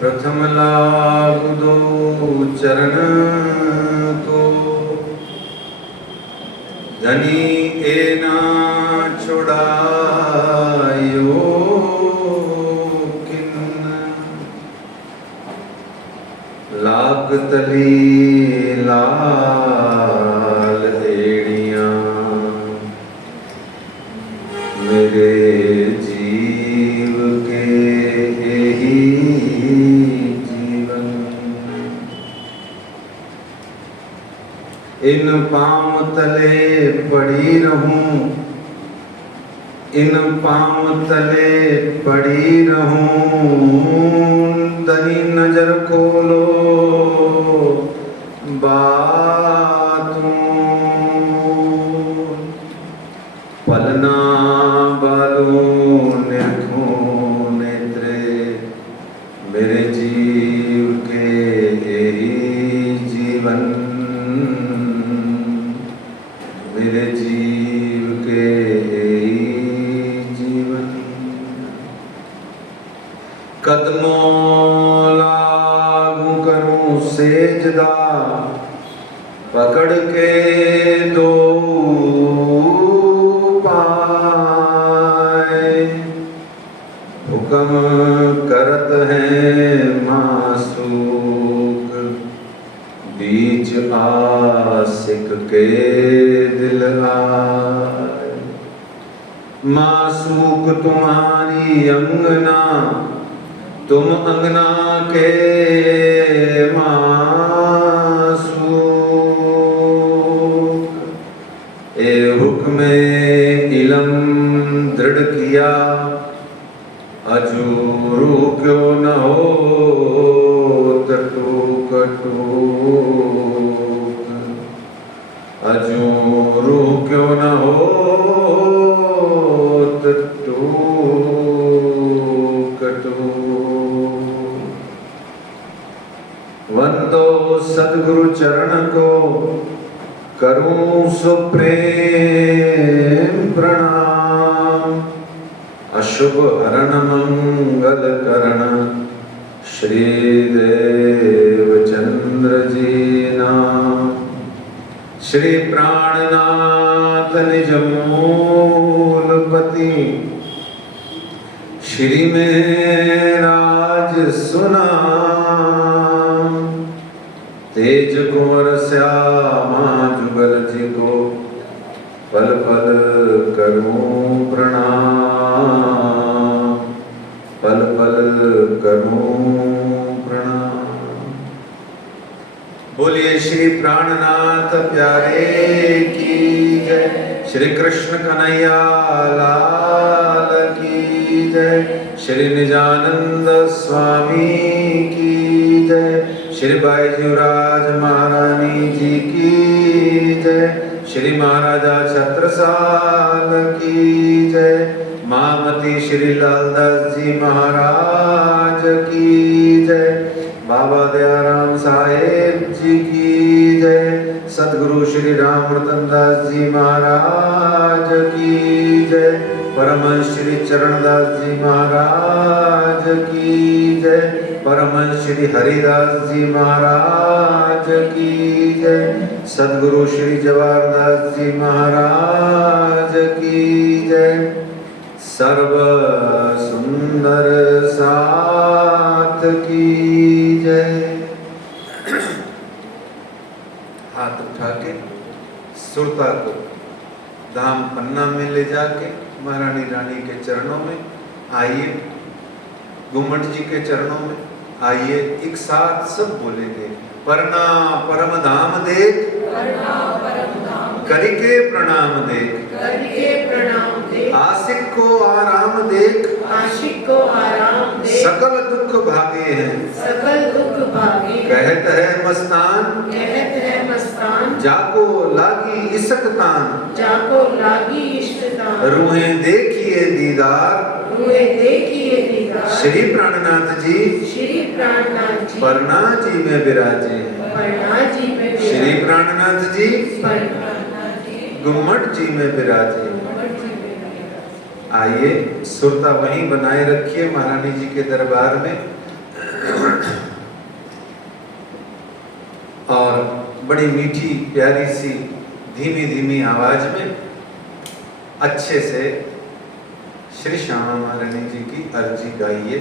प्रथम लाभ दो चरण को, धनी एना छुड़ायो किन्न, लाग तली लाल एड़ियां मेरे जीव के यही जीवन। इन पांव तले पड़ी रहूं, इन पांव तले पड़ी रहूं, तनी नजर खोलो बातों, पलना बालों निरखों नेत्रे मेरे जीव के यही जीवन, मेरे जीव के यही जीवन। कदमों लागू करूं सेजदा, पकड़ के दो पाए, हुक्म करत हैं मासूक बीच आशिक के दिल आए। मासूक तुम्हारी अंगना, तुम अंगना के मासूक, ए हुक्मे इलम दृढ़ किया, अजूरू क्यों न हो टूक टूक, अजूरू क्यों न हो टूक टूक। वंदो सद्गुरु चरण को, करूं सुप्रेम प्रणाम, अशुभ हरण मंगल करण श्री देवचंद्र जी नाम। श्री प्राणनाथ निज मूलपति, श्री में राज सुनाम, तेज कुंवर श्यामा जुगल जी को पल पल करूं प्रणाम, पल पल करूं प्रणाम। बोलिए श्री प्राणनाथ प्यारे की जय, श्री कृष्ण कन्हैया लाल की जय, श्री निजानंद स्वामी की जय, श्री बाईजीराज महारानी जी की जय, श्री महाराजा छत्रसाल की जय, महामती श्री लालदास जी महाराज की जय, बाबा दयाराम साहेब जी की जय, सद्गुरु श्री राम रतनदास जी महाराज की जय, परमहंस श्री चरणदास जी महाराज की जय, परमहंस श्री हरिदास जी महाराज की जय, सद्गुरु श्री जवाहरदास जी महाराज की जय, सर्व सुंदर साथ की जय। हाथ उठा के सुरता को धाम पन्ना में ले जाके महारानी रानी के चरणों में आइए, घुमट जी के चरणों में आइए, एक साथ सब बोलेंगे, परना परम धाम देख, करिके प्रणाम देख, आशिक को आराम देख, सकल दुख भागे हैं, कहत है मस्तान, जाको लागी इशकतान, रूहें देखिए दीदार, श्री प्राणनाथ जी, परना जी में विराजे, श्री प्राणनाथ जी गुम्मट जी में विराजे। आइए सुरता वहीं बनाए रखिए महारानी जी के दरबार में। और बड़ी मीठी प्यारी सी धीमी धीमी आवाज में अच्छे से श्री श्यामा महारानी जी की अर्जी गाइए।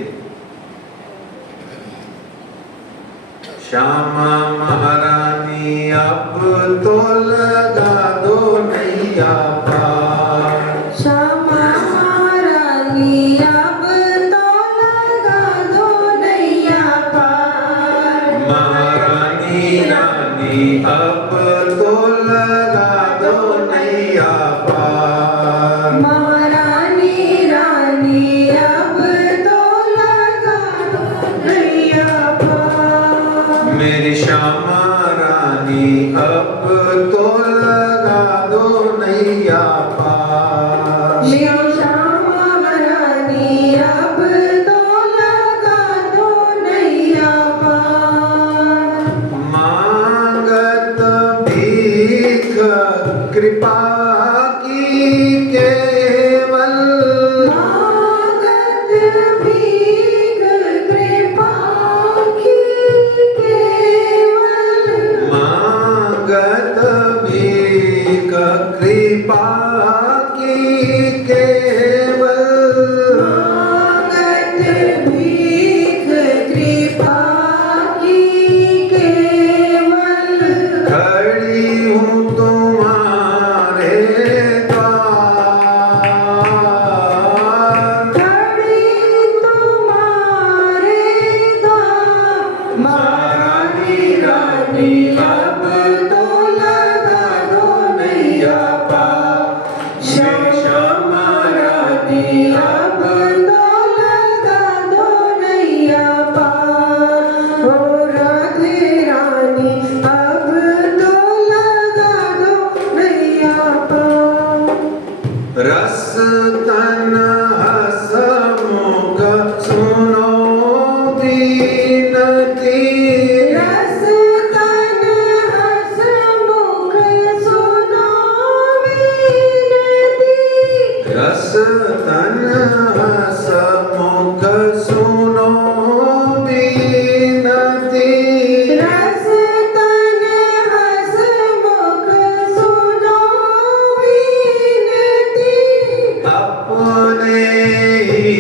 श्यामा महारानी अब तो लगा दो नैया पार, श्यामा महारानी अब तो लगा दो नैया पार, महारानी रानी अब तो लगा दो नैया पार, महारानी रानी अब तो लगा दो नैया पार, मेरी श्यामा रानी अब तो लगा दो नैया पार, मेरी श्यामा महारानी अब तो लगा दो नैया पार, मांगत भीख कृपा की केवल, मांगत भीख कृपा की केवल, मांगत भीख कृपा की केवल, मांगत भीख कृपा की केवल, खड़ी हूँ तुम्हारे द्वार, खड़ी तुम्हारे द्वार, महारानी रानी अब तो लगा दो नैया पार, श्यामा रानी अब तो लगा दो नैया पार, ओ राधे रानी अब तो लगा दो नैया पार, रस तन हसमुख सुनो दीनती, रस तन हसमुख सुनो विनती, रस तन हसमुख सुनो बीनती, रस तन हसमुख सुनो विनती, अपने ही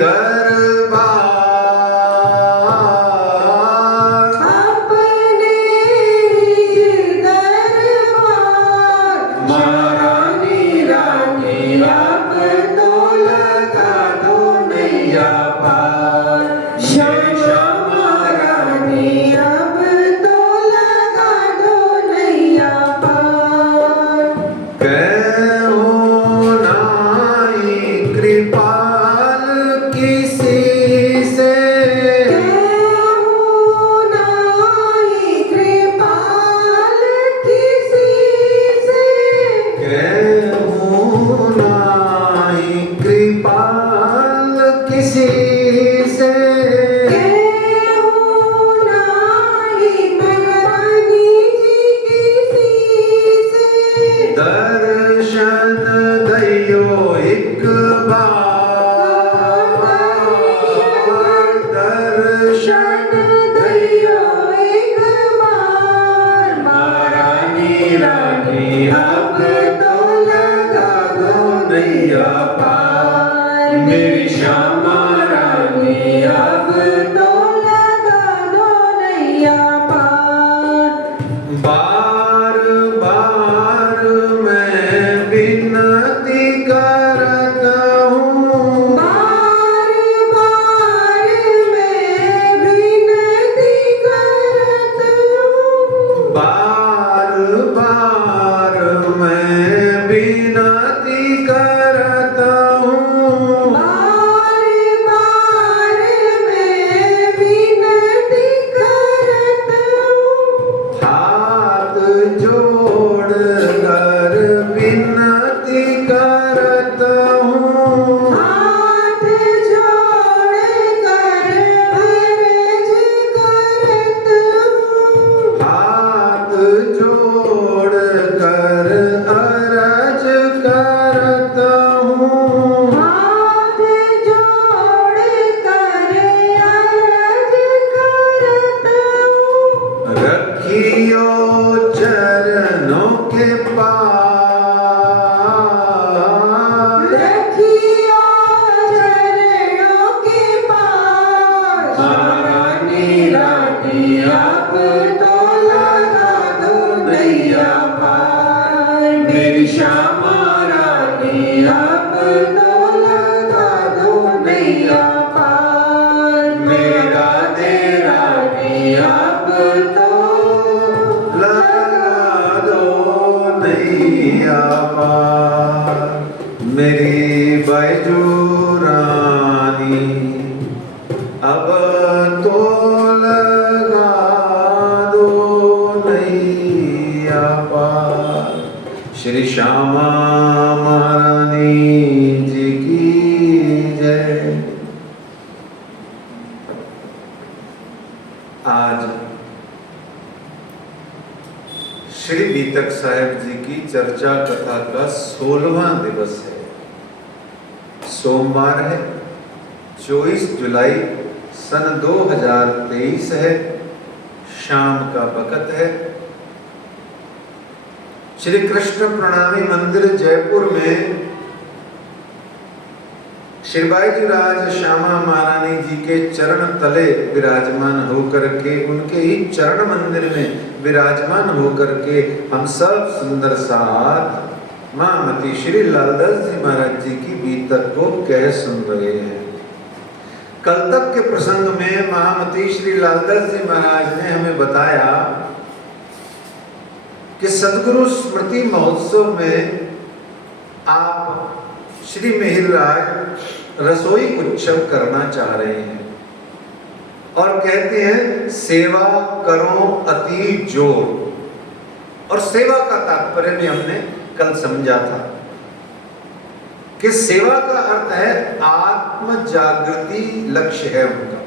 दरबार, अपने ही दरबार, महारानी रानी अब तो लगा दो नैया पार, श्यामा रानी अब तो लगा दो नैया पार, कहो नाई कृपाल किसी से, केहू नाई कृपाल किसी से, कहो नाई कृपाल किसी से, केहू नाई महारानी जी किसी से, दर्शन दयो एक बार, दर्शन दैयो एक बार, महारानी रानी अब तो लगा दो नैया पार, मेरी श्यामा गैया पार मेरा दे रानी अब तो लगा दो नैया पार मेरी बैजू रानी अब तो लगा दो नैया पार। श्री श्यामा महारानी जी की जय। आज श्री बीतक साहेब जी की चर्चा कथा का 16वां दिवस है। सोमवार है, 24 जुलाई सन 2023 है। शाम का वक्त है। श्री कृष्ण प्रणामी मंदिर जयपुर में श्री बाईजीराज श्यामा महारानी जी के चरण तले विराजमान होकर के, उनके ही चरण मंदिर में विराजमान होकर के हम सब सुंदर साथ महामती श्री लालदास जी महाराज जी की बीतक को कह सुन रहे हैं। कल तक के प्रसंग में महामती श्री लालदास जी महाराज ने हमें बताया कि सदगुरु स्मृति महोत्सव में आप श्री मिहिरराज रसोई उत्सव करना चाह रहे हैं और कहते हैं सेवा करो अति जोर। और सेवा का तात्पर्य भी हमने कल समझा था कि सेवा का अर्थ है आत्म जागृति लक्ष्य है उनका,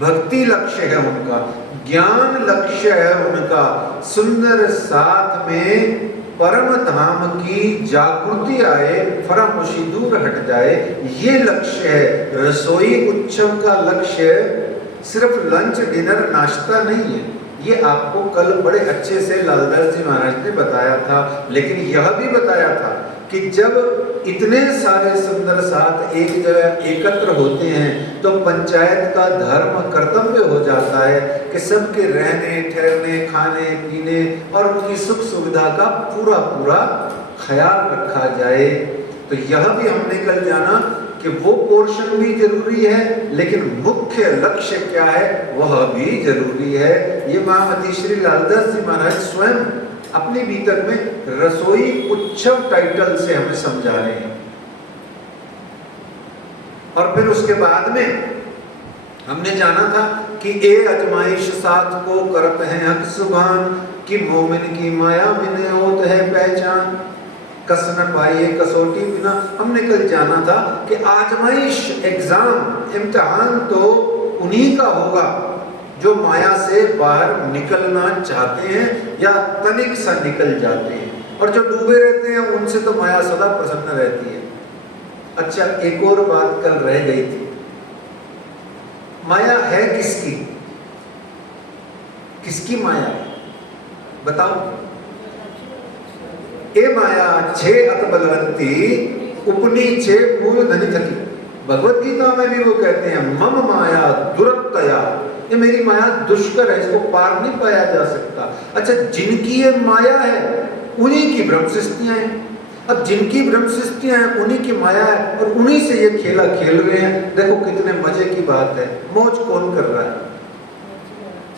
भक्ति लक्ष्य है उनका, ज्ञान लक्ष्य है उनका, सुंदर साथ में परम धाम की जागृति आए, फरामुशी दूर हट जाए, ये लक्ष्य है। रसोई उत्सव का लक्ष्य सिर्फ लंच डिनर नाश्ता नहीं है। ये आपको कल बड़े अच्छे से लालदास जी महाराज ने बताया था। लेकिन यह भी बताया था कि जब इतने सारे सुंदर साथ एक जगह एकत्र होते हैं तो पंचायत का धर्म कर्तव्य हो जाता है कि सबके रहने ठहरने खाने पीने और उनकी सुख सुविधा का पूरा पूरा ख्याल रखा जाए। तो यह भी हमने कल जाना कि वो पोर्शन भी जरूरी है, लेकिन मुख्य लक्ष्य क्या है वह भी जरूरी है। ये महामती श्री लालदास जी महाराज स्वयं अपनी बीतक में रसोई उत्सव टाइटल से हमें समझा रहे हैं। और फिर उसके बाद में हमने जाना था कि ए अजमाइश साथ को करत हैं हक सुभान कि मोमिन की माया मिने होत है पहचान कस न पाइए कसौटी बिना। हमने कल जाना था कि आजमाइश एग्जाम इम्तिहान तो उन्हीं का होगा जो माया से बाहर निकलना चाहते हैं या तनिक सा निकल जाते हैं, और जो डूबे रहते हैं उनसे तो माया सदा प्रसन्न रहती है। अच्छा, एक और बात कल रह गई थी, माया है किसकी? किसकी माया बताओ? ए माया छे अत बलवंती उपनी छे मूल धनी थकी। भगवत गीता में भी वो कहते हैं मम माया दुरत्तया, ये मेरी माया दुष्कर है, इसको पार नहीं पाया जा सकता। अच्छा, जिनकी ये माया है उन्हीं की ब्रह्म सृष्टियां हैं। अब जिनकी ब्रह्म सृष्टियां हैं उन्हीं की माया है और उन्हीं से ये खेला खेल रहे हैं। देखो कितने मजे की बात है। मौज कौन कर रहा है?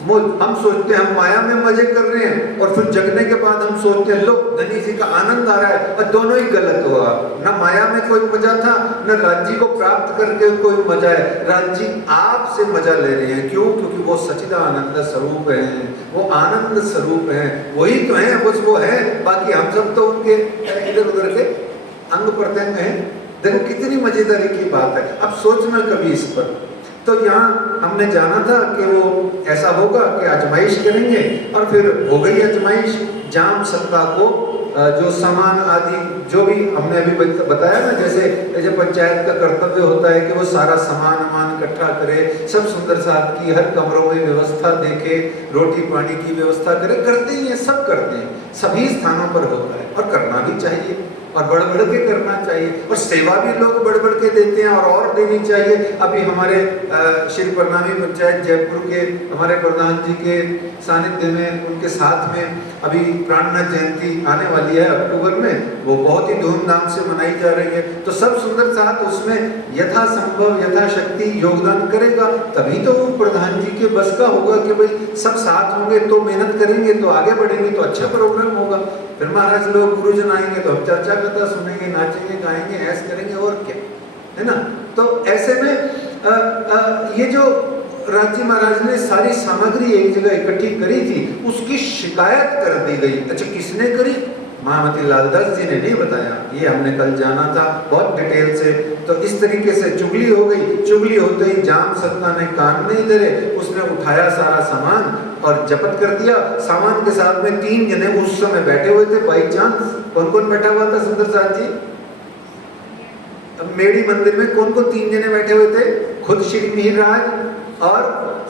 मौज हम सोचते हैं हम माया में मजे कर रहे हैं और फिर जगने के बाद हम सोचते हैं लो धनी जी का आनंद आ रहा है, और दोनों ही गलत हुआ। न माया में कोई मजा था, न राज्य को प्राप्त करके कोई मजा है। राज्य आपसे मजा ले रहे हैं। क्यों? क्योंकि वो सच्चिदानंद स्वरूप हैं, वो आनंद स्वरूप हैं, वही तो हैं, बस वो है। बाकी हम सब तो उनके इधर उधर के अंग प्रत्यंग हैं। देखो कितनी मजेदारी की बात है। अब सोचना कभी इस पर। तो यहाँ हमने जाना था कि वो ऐसा होगा कि आजमाइश करेंगे, और फिर हो गई आजमाइश। जाम सत्ता को जो सामान आदि जो भी हमने अभी बताया ना, जैसे पंचायत का कर्तव्य होता है कि वो सारा सामान इकट्ठा करे, सब सुंदर साथ की हर कमरों में व्यवस्था देखे, रोटी पानी की व्यवस्था करे, करते ही हैं, सब करते हैं, सभी स्थानों पर होता है और करना भी चाहिए। और बढ़ बढ़ के करना चाहिए। और सेवा भी लोग बढ़ बढ़ के देते हैं और देनी चाहिए। अभी हमारे श्री प्रणामी पंचायत जयपुर के हमारे प्रधान जी के सानिध्य में, उनके साथ में अभी प्राणनाथ जयंती आने वाली है अक्टूबर में, वो बहुत ही धूमधाम से मनाई जा रही है। तो सब सुंदर साथ उसमें यथासंभव यथाशक्ति योगदान करेगा, तभी तो वो प्रधान जी के बस का होगा कि भाई सब साथ होंगे तो मेहनत करेंगे तो आगे बढ़ेंगे तो अच्छा प्रोग्राम होगा। फिर महाराज लोग गुरुजन आएंगे तो हम चर्चा कथा सुनेंगे, नाचेंगे, गाएंगे, ऐश करेंगे और क्या, है ना। तो ऐसे में ये जो राज्य महाराज ने सारी सामग्री एक जगह इकट्ठी करी थी, उसकी शिकायत कर दी गई। अच्छा, किसने करी? महामती लालदास जी ने नहीं बताया, ये हमने कल जाना था बहुत डिटेल से। तो इस तरीके से चुगली हो गई। चुगली होते ही जाम सत्ता ने कान नहीं धरे, उसने उठाया सारा सामान और जब्त कर दिया। सामान के साथ में 3 जने उस समय बैठे हुए थे बाई चांस। कौन कौन बैठा हुआ था सुंदर साथ जी? मेड़ी मंदिर में कौन कौन 3 जने बैठे हुए थे? खुद श्री मिहिरराज और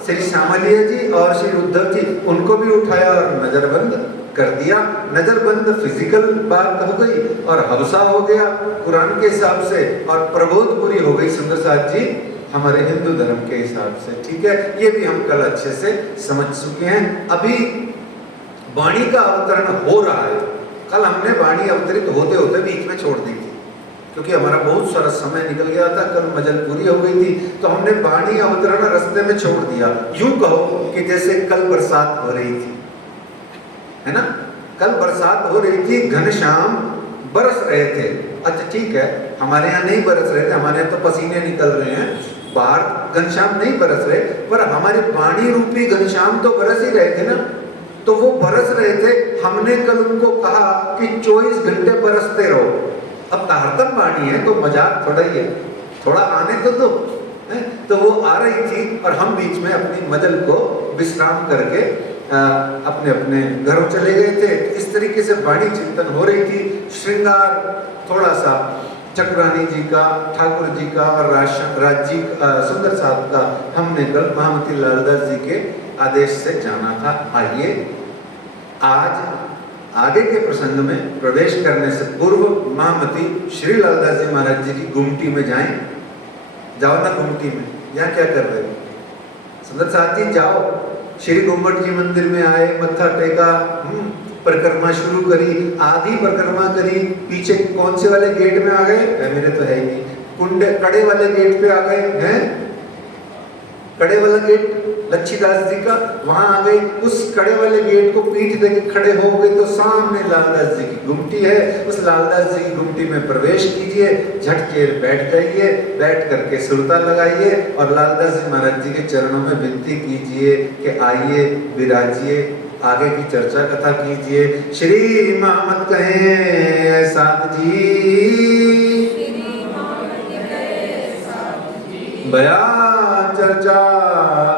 श्री श्यामलिया जी और श्री उद्धव जी, उनको भी उठाया और नजरबंद कर दिया। नजरबंद फिजिकल बात हो गई और हवसा हो गया कुरान के हिसाब से, और प्रबोध पूरी हो गई सुंदर साथ जी हमारे हिंदू धर्म के हिसाब से। ठीक है, ये भी हम कल अच्छे से समझ चुके हैं। अभी वाणी का अवतरण हो रहा है। कल हमने वाणी अवतरित होते होते बीच में छोड़ दी थी, क्योंकि हमारा बहुत सारा समय निकल गया था, कल मजल पूरी हो गई थी, तो हमने वाणी अवतरण रास्ते में छोड़ दिया। यूं कहो कि जैसे कल बरसात हो रही थी, है ना। कल बरसात हो रही थी, घनश्याम बरस रहे थे। अच्छा ठीक है, हमारे यहाँ नहीं बरस रहे थे, हमारे यहाँ तो पसीने निकल रहे हैं, बाहर घनश्याम नहीं बरस रहे, पर हमारी वाणी रूपी घनश्याम तो बरस ही रहे थे ना। तो वो बरस रहे थे, हमने कल उनको कहा कि 24 घंटे बरसते रहो। अब तारतम वाणी है तो मजाक थोड़ा ही है, थोड़ा आने तो दो। तो वो आ रही थी और हम बीच में अपनी मजल को विश्राम करके अपने अपने घरों चले गए थे। इस तरीके से वाणी चिंतन हो रही थी। श्रृंगार थोड़ा सा चक्रानी जी का, ठाकुर जी का और राज जी सुंदर साहब का हमने कल महामती लालदास जी के आदेश से जाना था। आइए आज आगे के प्रसंग में प्रवेश करने से पूर्व महामती श्री लालदास जी महाराज जी की गुमटी में जाएं। जाओ ना गुमटी में, यहाँ क्या कर रहे हो? सुंदर साथ जी जाओ। श्री गुम्बट जी मंदिर में आए, मत्था टेका, परिक्रमा शुरू करी, आधी परिक्रमा करी, पीछे कौन से वाले गेट में आ गए? मेरे तो है ही नहीं, कुंडे कड़े वाले गेट पे आ गए हैं। कड़े वाला गेट लच्छीदास जी का, वहां आ गए। उस कड़े वाले गेट को पीठ देके खड़े हो गए तो सामने लालदास जी की गुमटी है। उस लालदास जी की गुमटी में प्रवेश कीजिए, झटके बैठ जाइए, बैठ करके सुरता लगाइए और लालदास जी महाराज जी के चरणों में विनती कीजिए कि आइए विराजिए, आगे की चर्चा कथा कीजिए। श्री महामत कहें साथ जी, बया चर्चा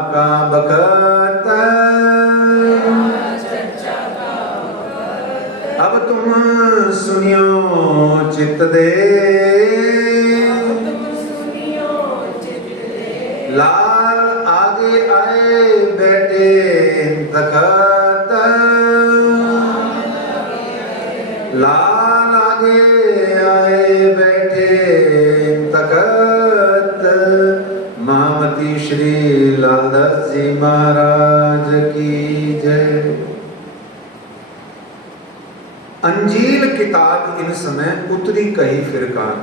का बखत, अब तुम सुनियो चित्त दे, लाल आगे आए बैठे तखत, लाल आगे आए बैठे तखत। महामती श्री लालदास जी महाराज की जय। अंजील किताब इन समय उतरी कही फिरकान।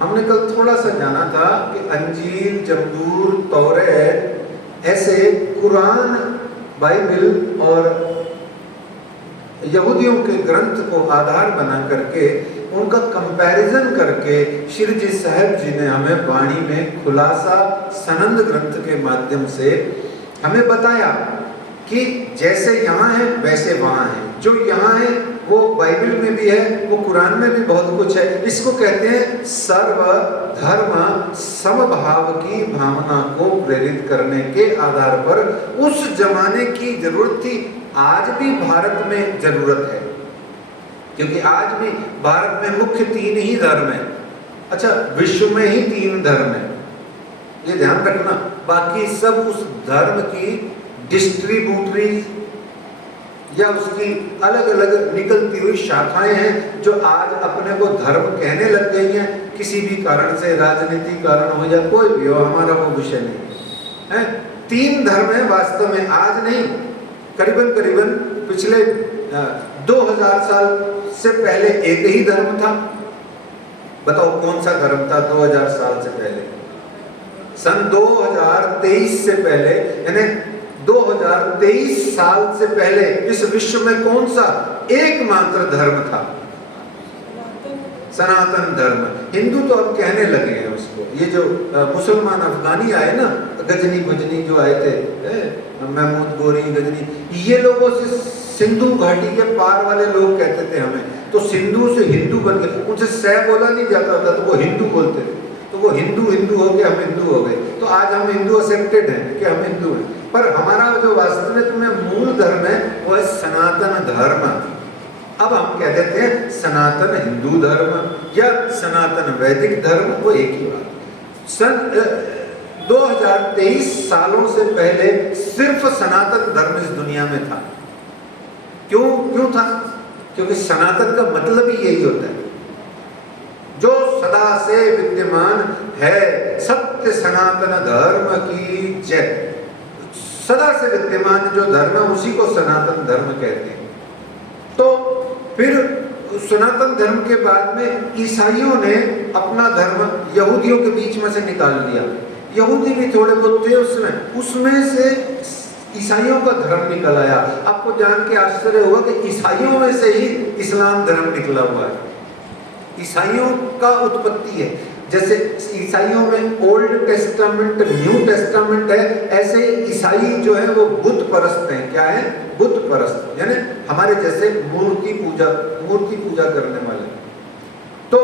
हमने कल थोड़ा सा जाना था कि अंजील, जबूर, तौरात ऐसे कुरान, बाइबल और यहूदियों के ग्रंथ को आधार बना करके उनका कंपैरिजन करके श्री जी साहब जी ने हमें वाणी में खुलासा सनंद ग्रंथ के माध्यम से हमें बताया कि जैसे यहाँ है वैसे वहाँ है। जो यहाँ है वो बाइबल में भी है, वो कुरान में भी बहुत कुछ है। इसको कहते हैं सर्व धर्म समभाव की भावना को प्रेरित करने के आधार पर उस जमाने की जरूरत थी, आज भी भारत में जरूरत है, क्योंकि आज भी भारत में मुख्य 3 ही धर्म है। अच्छा, विश्व में ही 3 धर्म है, ये ध्यान रखना। बाकी सब उस धर्म की डिस्ट्रीब्यूटरी या उसकी अलग अलग निकलती हुई शाखाएं हैं जो आज अपने को धर्म कहने लग गई हैं, किसी भी कारण से, राजनीतिक कारण हो या कोई भी हो, हमारा वो विषय नहीं है। 3 धर्म है वास्तव में, आज नहीं, करीबन करीबन पिछले 2000 साल से पहले एक ही धर्म था। बताओ कौन सा धर्म था 2000 साल से पहले? सन 2023 से पहले, यानी 2023 साल से पहले इस विश्व में कौन सा एकमात्र धर्म था? सनातन धर्म। हिंदू तो अब कहने लगे हैं उसको, ये जो मुसलमान अफगानी आए ना, गजनी भजनी जो आए थे, महमूद गोरी गजनी, ये लोगों से सिंधु घाटी के पार वाले लोग कहते थे हमें, तो सिंधु से हिंदू बन गए, उनसे सह बोला नहीं जाता था तो वो हिंदू बोलते थे, तो वो हिंदू हिंदू हो गए, हम हिंदू हो गए। तो आज हम हिंदू एक्सेप्टेड हैं कि हम हिंदू हैं, पर हमारा जो वास्तविक में मूल धर्म है वो है सनातन धर्म। अब हम कह देते हैं सनातन हिंदू धर्म या सनातन वैदिक धर्म, वो एक ही बात। सन 2023 सालों से पहले सिर्फ सनातन धर्म इस दुनिया में था। क्यों था? क्योंकि सनातन का मतलब ही यही होता है, जो सदा से विद्यमान है, सत्य सनातन धर्म की जय। सदा से विद्यमान जो धर्म है उसी को सनातन धर्म कहते हैं। तो फिर सनातन धर्म के बाद में ईसाइयों ने अपना धर्म यहूदियों के बीच में से निकाल लिया। यहूदी भी थोड़े बहुत थे उसमें से ईसाइयों का धर्म निकल आया। आपको जान के आश्चर्य होगा कि ईसाइयों में से ही इस्लाम धर्म निकला हुआ है। ईसाइयों का उत्पत्ति है, जैसे ईसाइयों में ओल्ड टेस्टामेंट न्यू टेस्टामेंट है, ऐसे ही ईसाई जो है वो बुद्ध परस्त हैं। क्या है? बुद्ध परस्त, यानी हमारे जैसे मूर्ति पूजा करने वाले। तो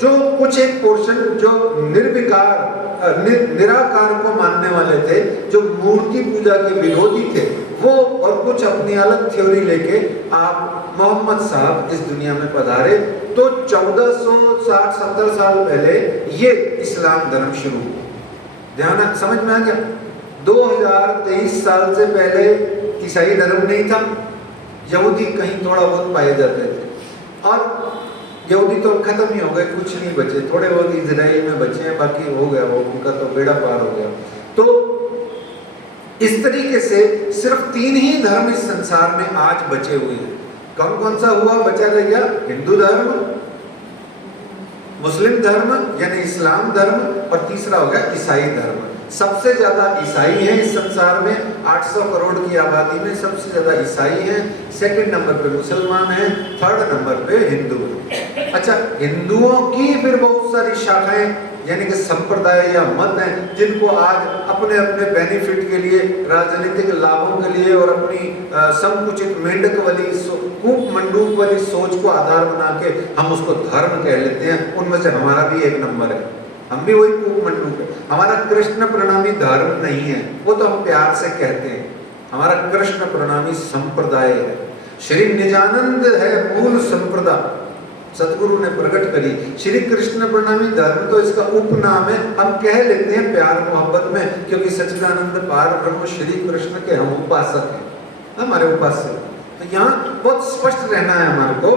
जो कुछ एक पोर्शन जो निर्विकार निराकार को मानने वाले थे, जो मूर्ति पूजा के विरोधी थे, वो और कुछ अपनी अलग थ्योरी लेके आप मोहम्मद साहब इस दुनिया में पधारे। तो 1460-70 साल पहले ये इस्लाम धर्म शुरू हुआ। ध्यान समझ में आ गया? 2023 साल से पहले ईसाई धर्म नहीं था, यहूदी कहीं थोड़ा बहुत पाए जाते थे, और यहूदी तो खत्म ही हो गए, कुछ नहीं बचे, थोड़े बहुत इजराइल में बचे हैं, बाकी हो गया वो, उनका तो बेड़ा पार हो गया। तो इस तरीके से सिर्फ 3 ही धर्म इस संसार में आज बचे हुए हैं। कौन कौन सा हुआ बचा रह गया? हिंदू धर्म, मुस्लिम धर्म यानी इस्लाम धर्म, और तीसरा हो गया ईसाई धर्म। सबसे ज्यादा ईसाई हैं इस संसार में, 800 करोड़ की आबादी में सबसे ज्यादा ईसाई हैं। सेकंड नंबर पे मुसलमान हैं, थर्ड नंबर पे हिंदू हैं। अच्छा, हिंदुओं की फिर बहुत सारी शाखाएं यानी कि संप्रदाय या मत हैं, जिनको आज अपने अपने बेनिफिट के लिए, राजनीतिक लाभों के लिए और अपनी संकुचित मेंढक वाली कूप मंडूक वाली सोच को आधार बना के हम उसको धर्म कह लेते हैं। उनमें से हमारा भी एक नंबर है, हम भी वही कूप मंडूक है। हमारा कृष्ण प्रणामी धर्म नहीं है, वो तो हम प्यार से कहते हैं, हमारा कृष्ण प्रणामी संप्रदाय है। श्री निजानंद है मूल संप्रदा, सतगुरु ने प्रकट करी। श्री कृष्ण प्रणामी धर्म तो इसका उपनाम है, हम कह लेते हैं प्यार मोहब्बत में, क्योंकि सच्चिदानंद पार ब्रह्म श्री कृष्ण के हम उपासक हैं, हमारे उपासक। तो यहाँ बहुत स्पष्ट रहना है हमारे को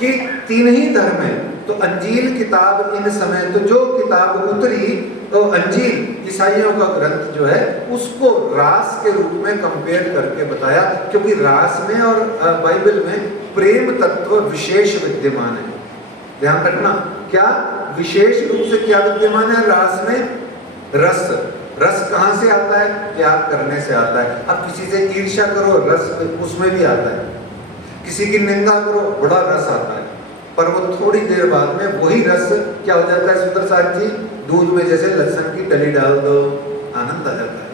कि 3 ही धर्म है। तो अंजील किताब इन समय तो जो किताब उतरी, तो अंजील ईसाइयों का ग्रंथ जो है उसको रास के रूप में कंपेयर करके बताया, क्योंकि रास में और बाइबल में प्रेम तत्व विशेष विद्यमान है। ध्यान रखना, क्या विशेष रूप से क्या विद्यमान है रास में? रस। रस कहाँ से आता है? प्यार करने से आता है। अब किसी से ईर्ष्या करो, रस उसमें भी आता है। किसी की निंदा करो, बड़ा रस आता है, पर वो थोड़ी देर बाद में वही रस क्या हो जाता है सुंदर साथ जी? दूध में जैसे लहसुन की डली डाल दो, आनंद आ जाता है।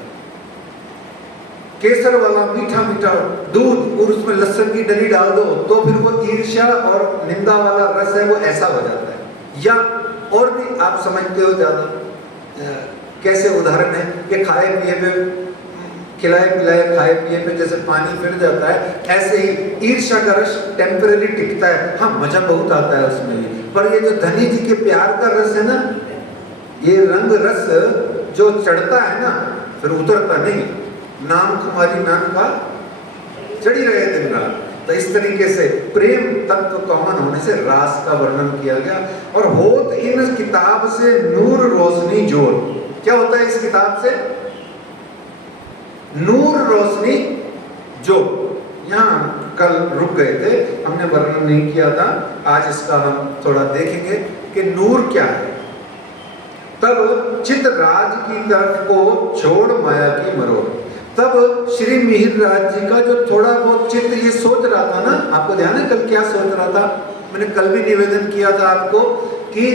केसर वाला मीठा मीठा दूध और उसमें लहसुन की डली डाल दो, तो फिर वो ईर्ष्या और निंदा वाला रस है वो ऐसा हो जाता है। या और भी आप समझते हो ज्यादा कैसे उदाहरण है कि खाए पिए पे, खिलाए पिलाए खाए पिए पे जैसे पानी फिर जाता है, ऐसे ही ईर्ष्या का रस टेम्परेरी टिकता है। हाँ, मजा बहुत आता है उसमें भी, पर ये जो धनी जी के प्यार का रस है ना, ये रंग रस जो चढ़ता है ना, फिर उतरता नहीं। नाम तुम्हारी नाम का चढ़ी रहे दिन रात। तो इस तरीके से प्रेम तत्व कॉमन होने से रास का वर्णन किया गया। और होत इन किताब से नूर रोशनी जोर, क्या होता है इस किताब से? नूर रोशनी जो। यहाँ कल रुक गए थे, हमने वर्णन नहीं किया था, आज इसका हम थोड़ा देखेंगे कि नूर क्या है। तब चित राज की तरफ को छोड़ माया की मरोड़। तब श्री मिहिर राज जी का जो थोड़ा बहुत चित्त ये सोच रहा था ना, आपको ध्यान है कल क्या सोच रहा था? मैंने कल भी निवेदन किया था आपको कि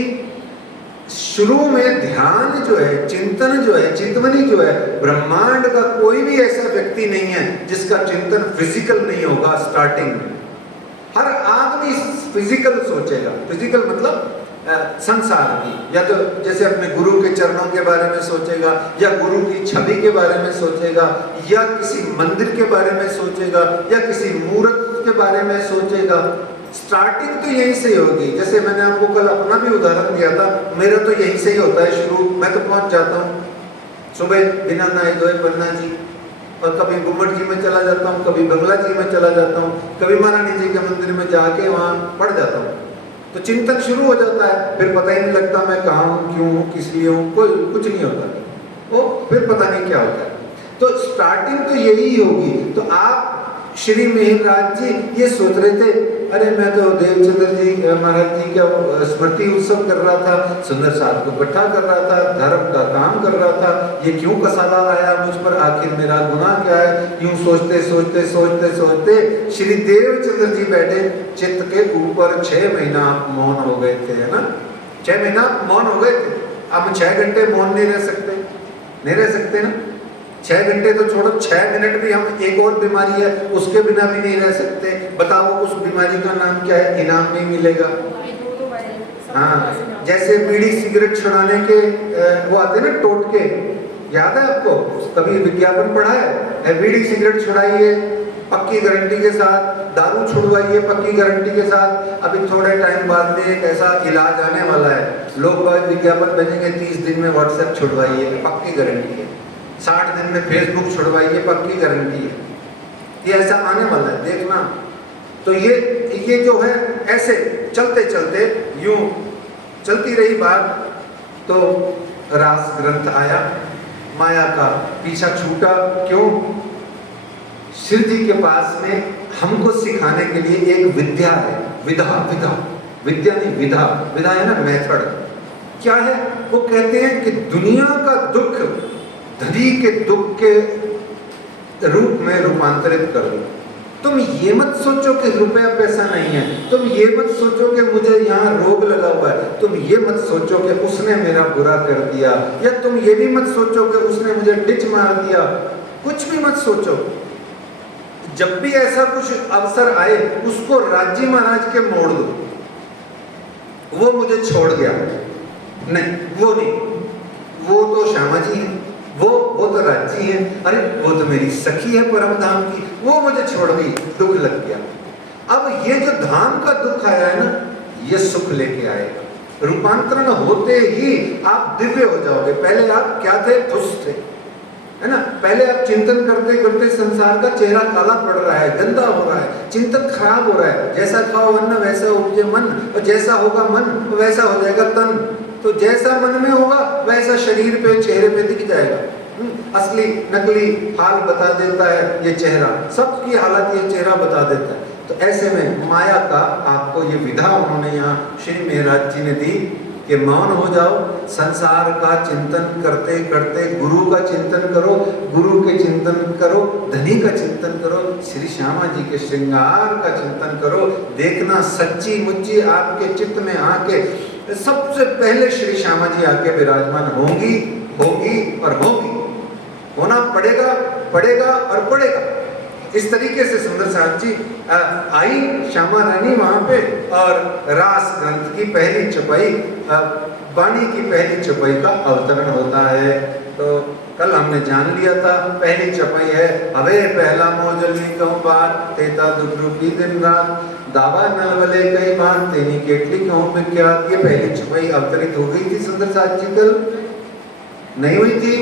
शुरू में ध्यान जो है, चिंतन जो है, चिंतवनी जो है, ब्रह्मांड का कोई भी ऐसा व्यक्ति नहीं है जिसका चिंतन फिजिकल नहीं होगा। स्टार्टिंग में हर आदमी फिजिकल सोचेगा। फिजिकल मतलब संसार की, या तो जैसे अपने गुरु के चरणों के बारे में सोचेगा, या गुरु की छवि के बारे में सोचेगा, या किसी मंदिर के बारे में सोचेगा, या किसी मूर्त के बारे में सोचेगा। स्टार्टिंग तो यहीं से होगी। जैसे मैंने आपको कल अपना भी उदाहरण दिया था, मेरा तो यहीं से ही होता है शुरू। मैं तो पहुंच जाता हूँ सुबह बिना नहाए धोए पन्ना जी, और कभी गुम्बद जी में चला जाता हूँ, कभी बंगला जी में चला जाता हूँ, कभी महारानी जी के मंदिर में जाके वहाँ पढ़ जाता हूँ। तो चिंतन शुरू हो जाता है, फिर पता ही नहीं लगता मैं कहाँ हूँ, क्यों हूँ, किस लिए हूँ, कोई कुछ नहीं होता, वो फिर पता नहीं क्या होता है। तो स्टार्टिंग तो यही होगी। तो आप श्री मिहिर राज जी ये सोच रहे थे, अरे मैं तो देवचंद्र जी महाराज जी का स्मृति उत्सव कर रहा था, सुंदर साहब को इकट्ठा कर रहा था, धर्म का काम कर रहा था, ये क्यों कसाला आया मुझ पर, आखिर मेरा गुनाह क्या है? यूं सोचते सोचते सोचते सोचते श्री देवचंद्र जी बैठे चित्त के ऊपर। 6 महीना आप मौन हो गए थे, है ना? 6 महीना मौन हो गए थे। अब 6 घंटे मौन नहीं रह सकते, नहीं रह सकते ना। 6 घंटे तो छोड़ो, 6 मिनट भी हम, एक और बीमारी है उसके बिना भी नहीं रह सकते। बताओ उस बीमारी का नाम क्या है? इनाम नहीं मिलेगा। हाँ, जैसे बीड़ी सिगरेट छुड़ाने के वो आते हैं ना टोटके, याद है आपको? कभी विज्ञापन पढ़ा है? बीड़ी सिगरेट छुड़ाइए पक्की गारंटी के साथ, दारू छुड़वाइए पक्की गारंटी के साथ। अभी थोड़े टाइम बाद में एक ऐसा इलाज आने वाला है, लोग बाद विज्ञापन भेजेंगे 30 दिन में व्हाट्सएप छुड़वाइए, पक्की गारंटी है। 60 दिन में फेसबुक छुड़वाइए, पक्की गारंटी है। ये ऐसा आने वाला है, देखना। तो ये जो है ऐसे चलते चलते यूं चलती रही बात, तो रास ग्रंथ आया, माया का पीछा छूटा। क्यों? शिव जी के पास में हमको सिखाने के लिए एक विद्या है, विधा विद्या नहीं, विधा है ना, मेथड। क्या है? वो कहते हैं कि दुनिया का दुख धनी के दुख के रूप में रूपांतरित कर दो। तुम ये मत सोचो कि रुपया पैसा नहीं है, तुम ये मत सोचो कि मुझे यहाँ रोग लगा हुआ है, तुम ये मत सोचो कि उसने मेरा बुरा कर दिया, या तुम ये भी मत सोचो कि उसने मुझे डिच मार दिया। कुछ भी मत सोचो। जब भी ऐसा कुछ अवसर आए उसको राजी महाराज के मोड़ दो। वो मुझे छोड़ गया, नहीं वो नहीं, वो तो श्यामा जी है, वो तो राजी है, अरे वो तो मेरी सखी है परम धाम की, वो मुझे छोड़ गई, दुख लग गया। अब ये जो धाम का दुख आया है ना, ये सुख लेके आएगा। रूपांतरण होते ही आप दिव्य हो जाओगे। पहले आप क्या थे? दुष्ट थे, है ना? पहले आप चिंतन करते करते संसार का चेहरा काला पड़ रहा है, गंदा हो रहा है, चिंतन खराब हो रहा है। जैसा खाओ अन्न वैसा उपजे मन, और जैसा होगा मन वैसा हो जाएगा तन। तो जैसा मन में होगा वैसा शरीर पे, चेहरे पे दिख जाएगा। असली नकली हाल बता देता है ये चेहरा, सबकी हालत ये चेहरा बता देता है। तो ऐसे में माया का आपको ये विधा उन्होंने यहाँ श्री महाराज जी ने दी कि मौन हो जाओ, संसार का चिंतन करते करते गुरु का चिंतन करो, गुरु के चिंतन करो, धनी का चिंतन करो, श्री श्यामा जी के श्रृंगार का चिंतन करो। देखना सच्ची मुच्ची आपके चित्त में आके सबसे पहले श्री श्यामा जी आके विराजमान होंगी, होगी और होगी। होना पड़ेगा, पड़ेगा और पड़ेगा। इस तरीके से सुंदर साहब जी आई श्यामा रानी वहाँ पे, और रास ग्रंथ की पहली छपाई, वाणी की पहली छपाई का अवतरण होता है। तो कल हमने जान लिया था, पहली छपाई है हवे पहला मोजली कहूँ बात, तेता दुखरूपी दिन रात, दावा नलवले कई बात, तेनी केटली कहूँ विख्यात। ये पहली छपाई अवतरित हो गई थी सुंदर साहब जी कल, नहीं हुई थी?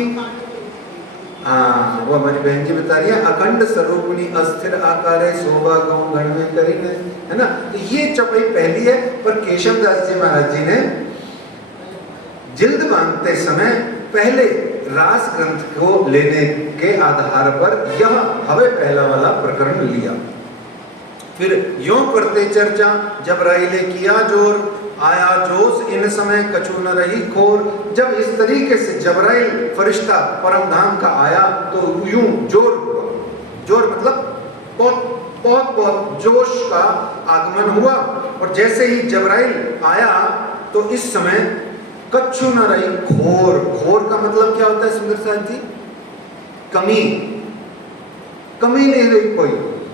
हाँ, वो हमारी बहन जी बता रही है, अखंड स्वरूपनी अस्थिर आकारे शोभा गौ गण में करी ने, है ना। तो ये चौपाई पहली है। पर केशव दास जी महाराज जी ने जिल्द बांधते समय पहले रास ग्रंथ को लेने के आधार पर यह हवे पहला वाला प्रकरण लिया। फिर यों करते चर्चा जबराइले किया जोर, आया जोश इन समय कछु न रही खोर। जब इस तरीके से जबराइल फरिश्ता परम धाम का आया तो यूं जोर हुआ। जोर मतलब बहुत बहुत बहुत जोश का आगमन हुआ। और जैसे ही जबराइल आया तो इस समय कछु न रही खोर। खोर का मतलब क्या होता है सुंदर साथ जी? कमी, कमी नहीं रही,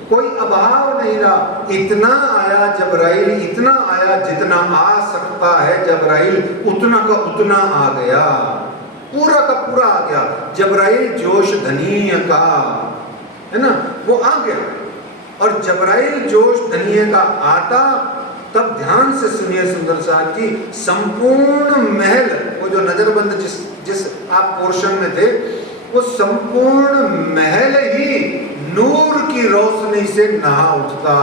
कोई अभाव नहीं रहा। इतना आया जबराइल, इतना आया जितना आ सकता है जबराइल, उतना का उतना आ गया, पूरा का पूरा आ गया। जबराइल जोश धनीय का, है ना, वो आ गया। और जबराइल जोश धनीय का आता, तब ध्यान से सुनिए सुंदर साथ जी, संपूर्ण महल, वो जो नजरबंद जिस आप पोर्शन में थे, वो संपूर्ण महल ही नूर की रोशनी से नहा उठता।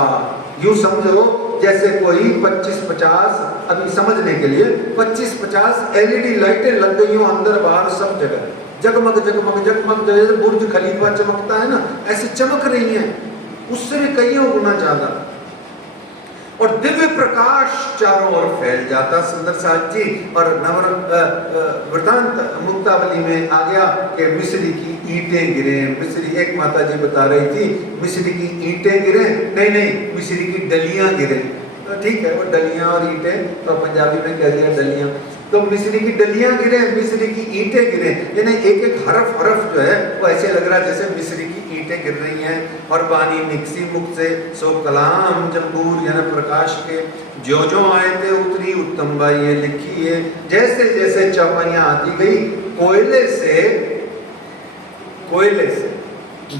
यूं समझो जैसे कोई 25-50, अभी समझने के लिए 25-50 एलईडी लाइटें लग गई हो अंदर बाहर सब जगह, जगमग जगमग जगमग, जैसे बुर्ज खलीफा चमकता है ना, ऐसे चमक रही हैं, उससे भी कईयों गुना ज्यादा। और दिव्य प्रकाश चारों ओर फैल जाता सुंदर साथ जी। और वृतांत मुक्तावली में आ गया कि मिस्री की ईंटें गिरे। मिस्री, एक माता जी बता रही थी मिस्री की ईंटें गिरे, नहीं मिस्री की डलियां गिरे। तो ठीक है, वो डलियां और ईंटें तो पंजाबी में कह दिया डलियां। तो मिस्री की डलियां गिरे, मिस्री की ईंटें गिरे, यानी एक एक हरफ जो है वो ऐसे लग रहा है जैसे मिस्री की ईंटें गिर रही हैं। और बानी निकसी मुख से सो कलाम जम्बूर, यानी प्रकाश के जो आए थे उतरी उत्तम बाई ये लिखी है। जैसे जैसे चौपाइयां आती गई, कोयले से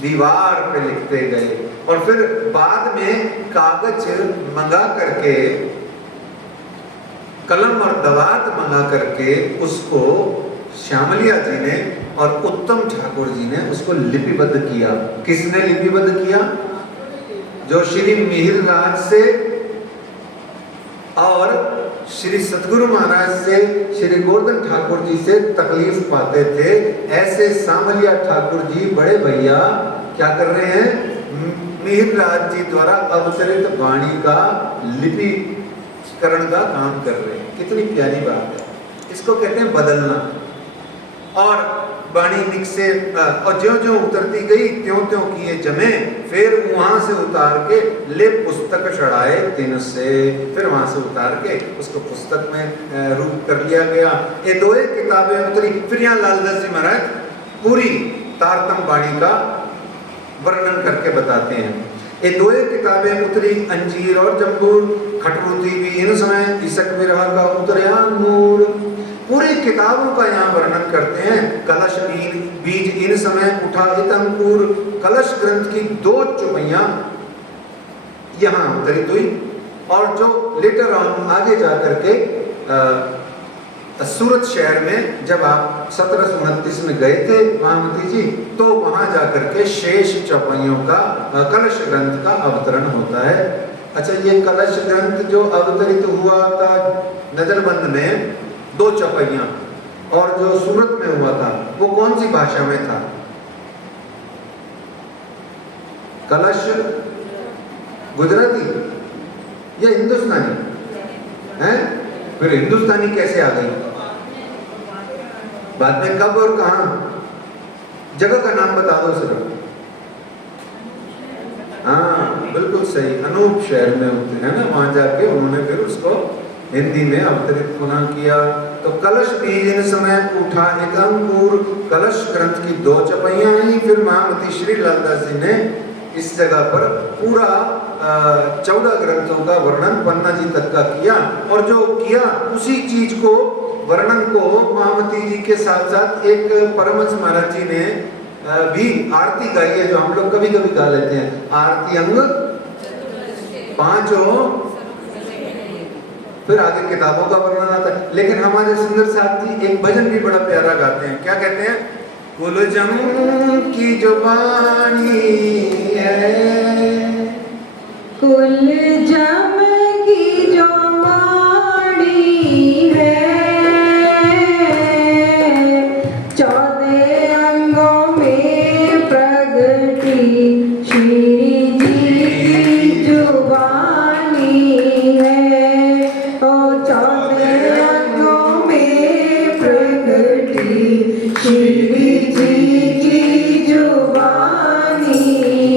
दीवार पे लिखते गए। और फिर बाद में कागज मंगा करके, कलम और दवात मंगा करके उसको श्यामलिया जी ने और उत्तम ठाकुर जी ने उसको लिपिबद्ध किया। किसने लिपिबद्ध किया? जो श्री मिहिर राज से और श्री सतगुरु महाराज से, श्री गोवर्धन ठाकुर जी से तकलीफ पाते थे, ऐसे सामलिया ठाकुर जी बड़े भैया क्या कर रहे हैं? मिहिर राज जी द्वारा अवतरित वाणी का लिपिकरण का काम कर रहे हैं। कितनी प्यारी बात है, इसको कहते हैं बदलना। और वाणी निक से और ज्यों ज्यों उतरती गई त्यों त्यों किए जमे, फिर वहां से उतार के ले पुस्तक चढ़ाए तिन से, फिर वहां से उतार के उसको पुस्तक में रूप कर लिया गया। ये दो किताबें उतरी। फिर यहाँ लालदास जी महाराज पूरी तारतम वाणी का वर्णन करके बताते हैं। ये दो किताबें उतरी, अंजीर और जम्बूर, खटरूती भी इन समय इसक में रहा का उतरया नूर। पूरी किताबों का यहाँ वर्णन करते हैं। कलश बीज इन समय उठा इत अंकुर। कलश ग्रंथ की 2 चौपाइयां यहाँ उतरित हुई। और जो लेटर ऑन आगे जाकर के सूरत शहर में जब आप 1729 में गए थे महामती जी, तो वहां जाकर के शेष चौपाइयों का कलश ग्रंथ का अवतरण होता है। अच्छा, ये कलश ग्रंथ जो अवतरित हुआ था नजरबंद में 2 चौपाइयां, और जो सूरत में हुआ था वो कौन सी भाषा में था? कलश गुजराती या हिंदुस्तानी है? फिर हिंदुस्तानी कैसे आ गई? बाद में कब और कहां? जगह का नाम बता दो सिर्फ। हाँ बिल्कुल सही, अनूप शहर में होते हैं ना, वहां जाके उन्होंने फिर उसको हिंदी में अवतरित पुनः किया। तो कलश बीज इन समय उठा एक अंकुर। कलश ग्रंथ की 2 चौपाइयां आई। फिर महामती श्री लालदास जी ने इस जगह पर पूरा 14 ग्रंथों का वर्णन पन्ना जी तक का किया। और जो किया उसी चीज को, वर्णन को महामती जी के साथ साथ एक परमहंस महाराज जी ने भी आरती गाई है, जो हम लोग कभी कभी गा लेते हैं। आरती अंग 5 फिर आगे किताबों का वर्णन आता है। लेकिन हमारे सुंदर साथ जी एक भजन भी बड़ा प्यारा गाते हैं। क्या कहते हैं? कुलजम की जो वाणी है, कुलजम की जो वाणी है, 14 अंगों में प्रगटी श्री जी की जुबानी है। ओ 14 अंगों में प्रगटी श्री जी की जुबानी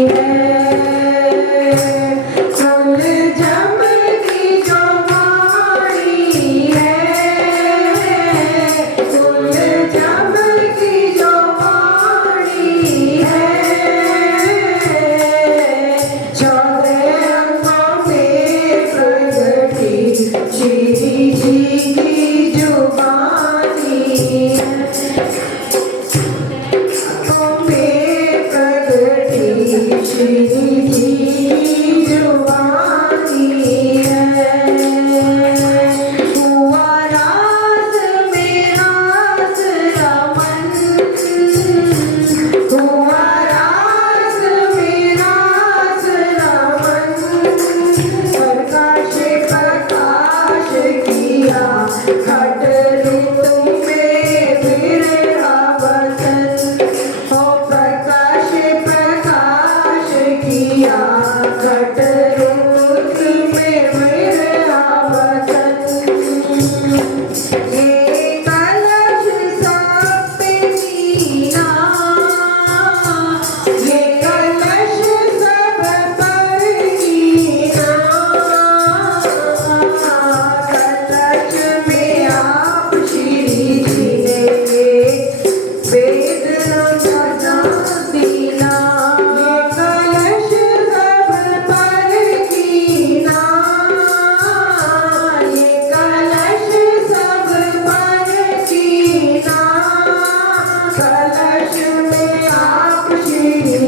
है। कुलजम की जो वाणी है, कुलजम की जो वाणी है, 14 अंगों में प्रगटी श्री जी की जुबानी है। में प्रगटी श्री जी की जुबानी है। हुआ रास में रास रमन, हुआ रास में रास रमन, प्रकाश प्रकाश किया घट ऋतु में विरहावतन। ओ प्रकाश प्रकाश किया घट ऋतु में विरहावतन। ये कलश सब पे कीना, ये कलश सब पर कीना, कलश में आप श्री जी ने वेद रचना दीना। ये कलश सब पर कीना, ये कलश सब पर कीना, कलश में आप श्री जी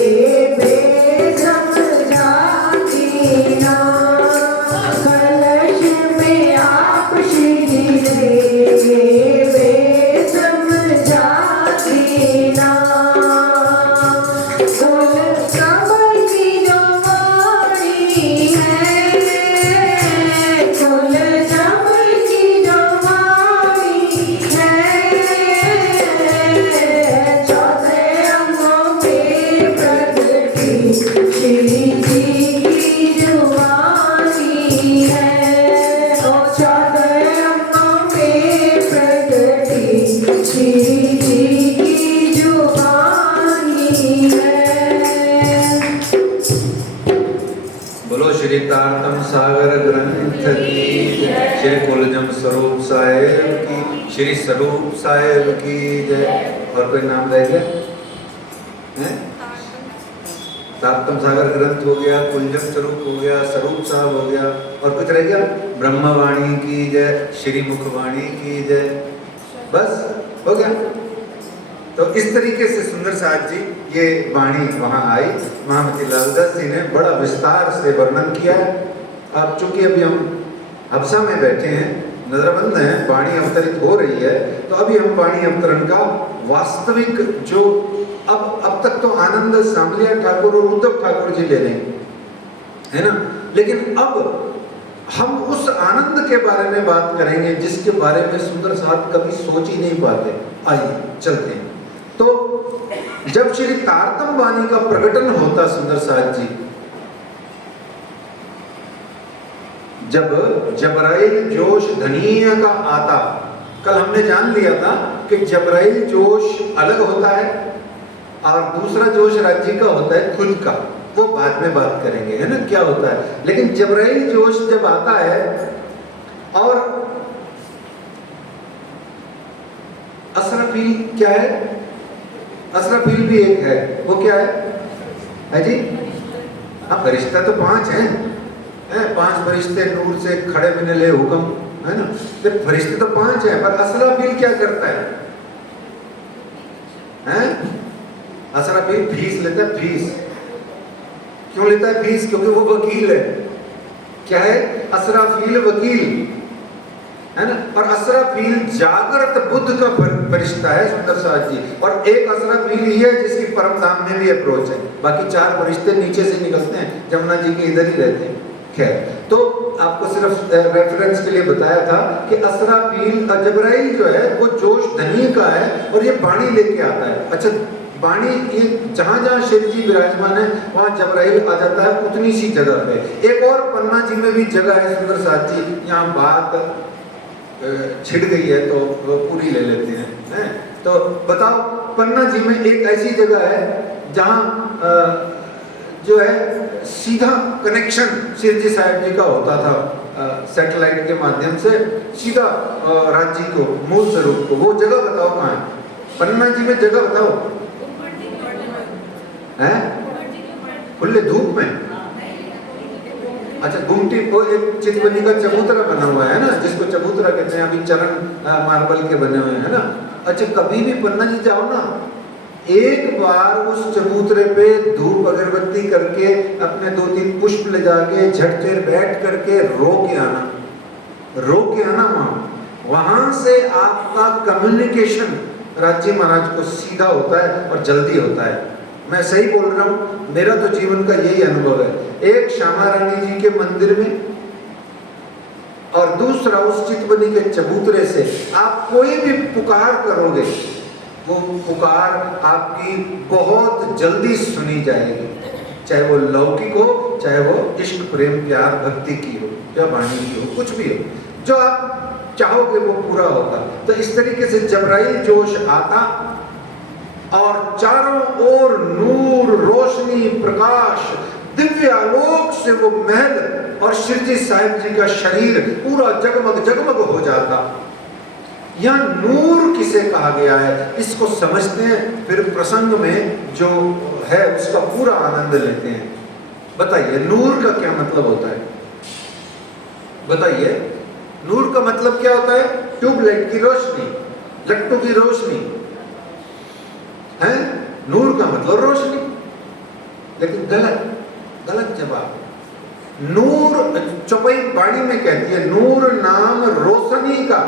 ये वेद समझा दीना। कलश में आप श्री जी ये वेद समझा दीना। कुलजम की जो वाणी है, कुलजम की जो वाणी है, 14 अंगों में प्रगटी श्री जी की जुबानी है। ओ 14 अंगों में प्रगटी श्री जी की जुबानी है। बोलो श्री तारतम सागर ग्रंथ की, श्री कुलजम स्वरूप साहेब की, श्री स्वरूप साहेब की जय। और कोई नाम रह गया? हैं? तारतम सागर ग्रंथ हो गया, कुलजम स्वरूप हो गया, स्वरूप साहब हो गया, और कुछ रह गया? ब्रह्मवाणी की जय, श्री मुखवाणी की जय। बस हो गया। तो इस तरीके से सुंदर साहब जी ये वाणी वहाँ आई। महामती लालदास जी ने बड़ा विस्तार से वर्णन किया है। अब चूंकि अभी हम हफ्सा में बैठे हैं, नजरबंद हैं, वाणी अवतरित हो रही है, तो अभी हम वाणी अवतरण का वास्तविक जो अब तक तो आनंद सामलिया ठाकुर और उद्धव ठाकुर जी ले रहे हैं, है ना, लेकिन अब हम उस आनंद के बारे में बात करेंगे जिसके बारे में सुंदर साहब कभी सोच ही नहीं पाते। आइए चलते हैं। तो जब श्री तारतम वाणी का प्रकटन होता सुंदर साहब जी, जब जबराइल जोश धनिया का आता, कल हमने जान लिया था कि जबराइल जोश अलग होता है और दूसरा जोश राज्य का होता है खुद का, वो बाद में बात करेंगे, है ना, क्या होता है। लेकिन जबराइल जोश जब आता है और असराफील क्या है, असराफील भी एक है, वो क्या है जी? हाँ, फरिश्ता तो 5 हैं, 5 फरिश्ते नूर से खड़े बिन ले हुक्म, है ना, तो फरिश्ते तो 5 हैं, पर असराफील क्या करता है? असराफील फीस लेता है। फीस क्यों लेता है? फीस क्योंकि वो वकील है। क्या है? असराफील वकील, है ना। और असराफील जागृत बुद्ध का फरिश्ता है सुंदर साथ जी, और एक अशरफ ही है जिसकी परम धाम में भी अप्रोच है। बाकी 4 फरिश्ते नीचे से निकलते हैं, जमुना जी के इधर ही रहते हैं। खैर, तो आपको सिर्फ रेफरेंस के लिए बताया था कि असराफील जबराइल जो है वो जोश धनी का है और ये बाणी लेके आता है। अच्छा, बाणी ये जहाँ जहाँ शिव जी विराजमान है वहाँ जबराइल आ जाता है उतनी सी जगह पे। एक और पन्ना जी में भी जगह है सुंदर साथ जी, यहाँ बात छिड़ गई है तो पूरी ले लेते हैं। तो बताओ, पन्ना जी में एक ऐसी जगह है जहाँ जो है सीधा कनेक्शन शिव जी साहिब जी का होता था सैटेलाइट के माध्यम से सीधा राज्य को, मूल स्वरूप को। वो जगह बताओ कहाँ है? पन्ना जी में जगह बताओ। है खुले धूप में? अच्छा, गुमटी वो एक चितवनी का चबूतरा बना हुआ है ना, जिसको चबूतरा कहते हैं, अभी चरण मार्बल के बने हुए हैं ना। अच्छा, कभी भी पन्ना जी जाओ ना, एक बार उस चबूतरे पे धूप अगरबत्ती करके अपने 2-3 पुष्प ले जाके झट देर बैठ करके रो के आना वहां से आपका कम्युनिकेशन राज्य महाराज को सीधा होता है और जल्दी होता है। मैं सही बोल रहा हूँ, मेरा तो जीवन का यही अनुभव है। एक श्यामा रानी जी के मंदिर में और दूसरा उस चितवनी के चबूतरे से आप कोई भी पुकार करोगे, वो पुकार आपकी बहुत जल्दी सुनी जाएगी, चाहे वो लौकिक हो, चाहे वो इश्क प्रेम प्यार भक्ति की हो या वाणी की हो, कुछ भी हो, जो आप चाहोगे वो पूरा होगा। तो इस तरीके से जबराइल जोश आता और चारों ओर नूर, रोशनी, प्रकाश, दिव्य आलोक से वो महल और शिवजी साहिब जी का शरीर पूरा जगमग जगमग हो जाता। यहाँ नूर किसे कहा गया है इसको समझते हैं, फिर प्रसंग में जो है उसका पूरा आनंद लेते हैं। बताइए नूर का क्या मतलब होता है? बताइए नूर का मतलब क्या होता है? ट्यूबलाइट की रोशनी, लट्टू की रोशनी है नूर का मतलब रोशनी। लेकिन गलत जवाब। नूर चौपाई बाणी में कहती है नूर नाम रोशनी का,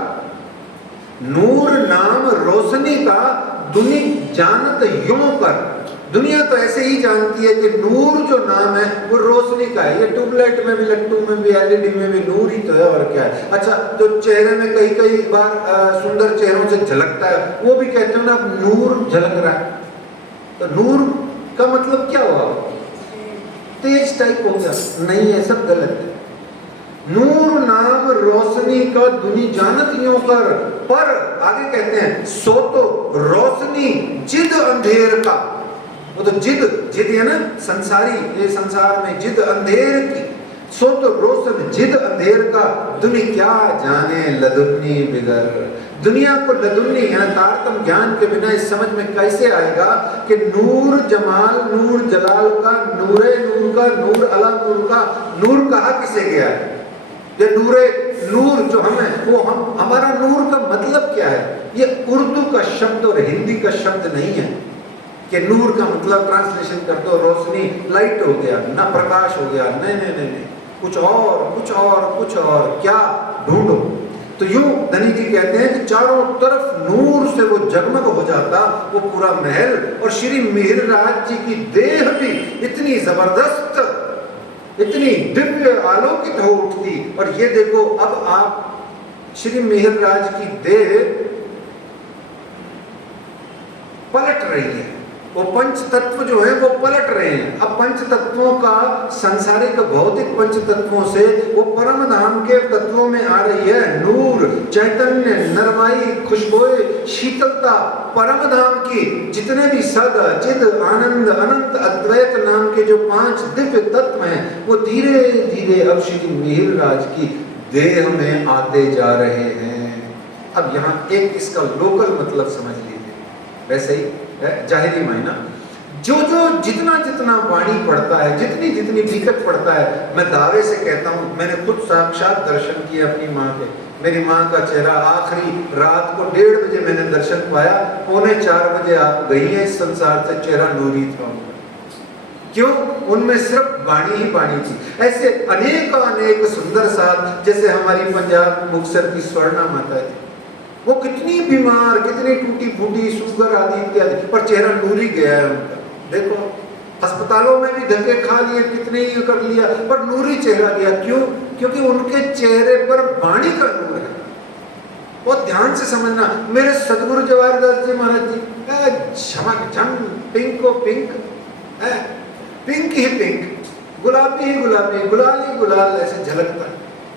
नूर नाम रोशनी का दुनिया जानत यूं कर। दुनिया तो ऐसे ही जानती है कि नूर जो नाम है वो रोशनी का है। ये ट्यूबलाइट में भी, लट्टू में भी, एलईडी में भी नूर ही तो है, और क्या है। अच्छा, तो चेहरे में कई बार सुंदर चेहरों से झलकता है, वो भी कहते हो ना नूर झलक रहा है। तो नूर का मतलब क्या हुआ? तेज टाइप हो गया? नहीं है, सब गलत है। नूर नाम रोशनी का दुनी जानत यूं कर, पर आगे कहते हैं सो तो रोशनी जिद अंधेर का। वो तो जिद है ना संसारी, ये संसार में जिद अंधेर की। सो तो रोशन जिद अंधेर का, दुनी क्या जाने लदुन्नी बिगर। दुनिया को लदुन्नी है तारतम ज्ञान के बिना इस समझ में कैसे आएगा कि नूर जमाल, नूर जलाल का, नूरे नूर का, नूर अला नूर का, नूर कहा किसे गया है? ये नूरे नूर जो हम है वो हमारा नूर का मतलब क्या है? ये उर्दू का शब्द और हिंदी का शब्द नहीं है कि नूर का मतलब ट्रांसलेशन कर दो रोशनी, लाइट हो गया ना, प्रकाश हो गया। नहीं, कुछ और क्या ढूंढो। तो यूं धनी जी कहते हैं कि चारों तरफ नूर से वो जगमग हो जाता वो पूरा महल, और श्री मिहिरराज जी की देह भी इतनी जबरदस्त, इतनी दिव्य आलोकित हो उठती। और ये देखो अब आप श्री मिहिरराज की देह पलट रही है, वो पंच तत्व जो है वो पलट रहे हैं। अब पंच तत्वों का सांसारिक भौतिक पंच तत्वों से वो परम धाम के तत्वों में आ रही है नूर, चैतन्य, नरमाई, खुशबोए, शीतलता। परम धाम की जितने भी सद, चिद, आनंद, अनंत, अद्वैत नाम के जो 5 दिव्य तत्व हैं वो धीरे धीरे अब श्री मिहिरराज की देह में आते जा रहे हैं। अब यहाँ एक इसका लोकल मतलब समझ लीजिए, वैसे ही जाहिरी मायना जो जितना वाणी पढ़ता है, जितनी विकट पढ़ता है, मैं दावे से कहता हूँ, मैंने खुद साक्षात दर्शन किया अपनी माँ के। मेरी माँ का चेहरा आखिरी रात को 1:30 बजे मैंने दर्शन पाया, 3:45 बजे आप गई हैं इस संसार से, चेहरा नूरी था उनका। क्यों? उनमें सिर्फ वाणी ही वाणी थी। ऐसे अनेक सुंदर साथ, जैसे हमारी पंजाब मुक्तसर की स्वर्णा माता थी, वो कितनी बीमार, कितनी टूटी फूटी, शुगर आदि इत्यादि, पर चेहरा नूरी गया है उनका। देखो अस्पतालों में भी धक्के खा लिए, कितने ही कर लिया, पर नूरी चेहरा गया। क्यों? क्योंकि उनके चेहरे पर वाणी का नूर है। बहुत ध्यान से समझना। मेरे सदगुरु जवाहरदास जी महाराज जी झम पिंक को पिंक, पिंक ही पिंक, गुलाबी ही गुलाबी, गुलाल ही गुलाल, ऐसे झलकता,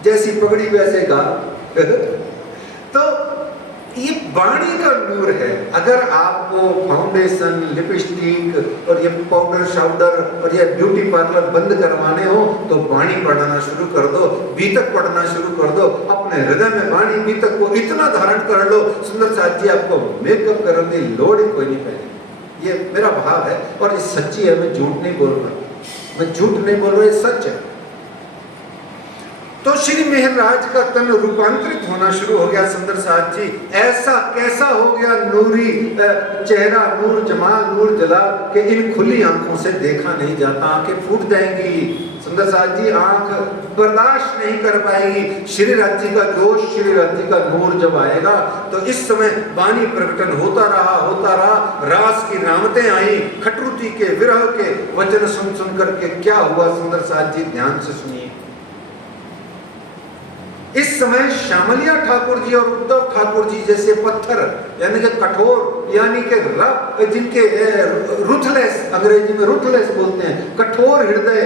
जैसी पगड़ी वैसे गाल। तो ये वाणी का नूर है। अगर आपको फाउंडेशन, लिपस्टिक और ये पाउडर शाउडर और ये ब्यूटी पार्लर बंद करवाने हो तो वाणी पढ़ना शुरू कर दो, बीतक पढ़ना शुरू कर दो। अपने हृदय में वाणी बीतक को इतना धारण कर लो, सुंदर साथ जी आपको मेकअप करने की लोड़ ही कोई नहीं पड़ेगी। ये मेरा भाव है और ये सच्ची है, मैं झूठ नहीं बोल रहा, मैं झूठ नहीं बोल रहा, ये सच है। तो श्री मेहरराज का तन रूपांतरित होना शुरू हो गया। सुंदर साथ जी ऐसा कैसा हो गया, नूरी चेहरा, नूर जमाल, नूर जलाल के इन खुली आंखों से देखा नहीं जाता, आंखें फूट जाएंगी। सुंदर साथ जी आंख बर्दाश्त नहीं कर पाएगी श्री राज जी का जोश, श्री राज जी का नूर जब आएगा। तो इस समय वाणी प्रकटन होता रहा, रास की रामतें आई, खटरुति के विरह के वचन सुन सुन करके क्या हुआ सुंदर साथ जी ध्यान से सुनिए। इस समय श्यामलिया ठाकुर जी और उद्धव ठाकुर जी जैसे पत्थर, यानी कि कठोर, यानी कि रफ, जिनके रुथलेस, अंग्रेजी में रुथलेस बोलते हैं, कठोर हृदय,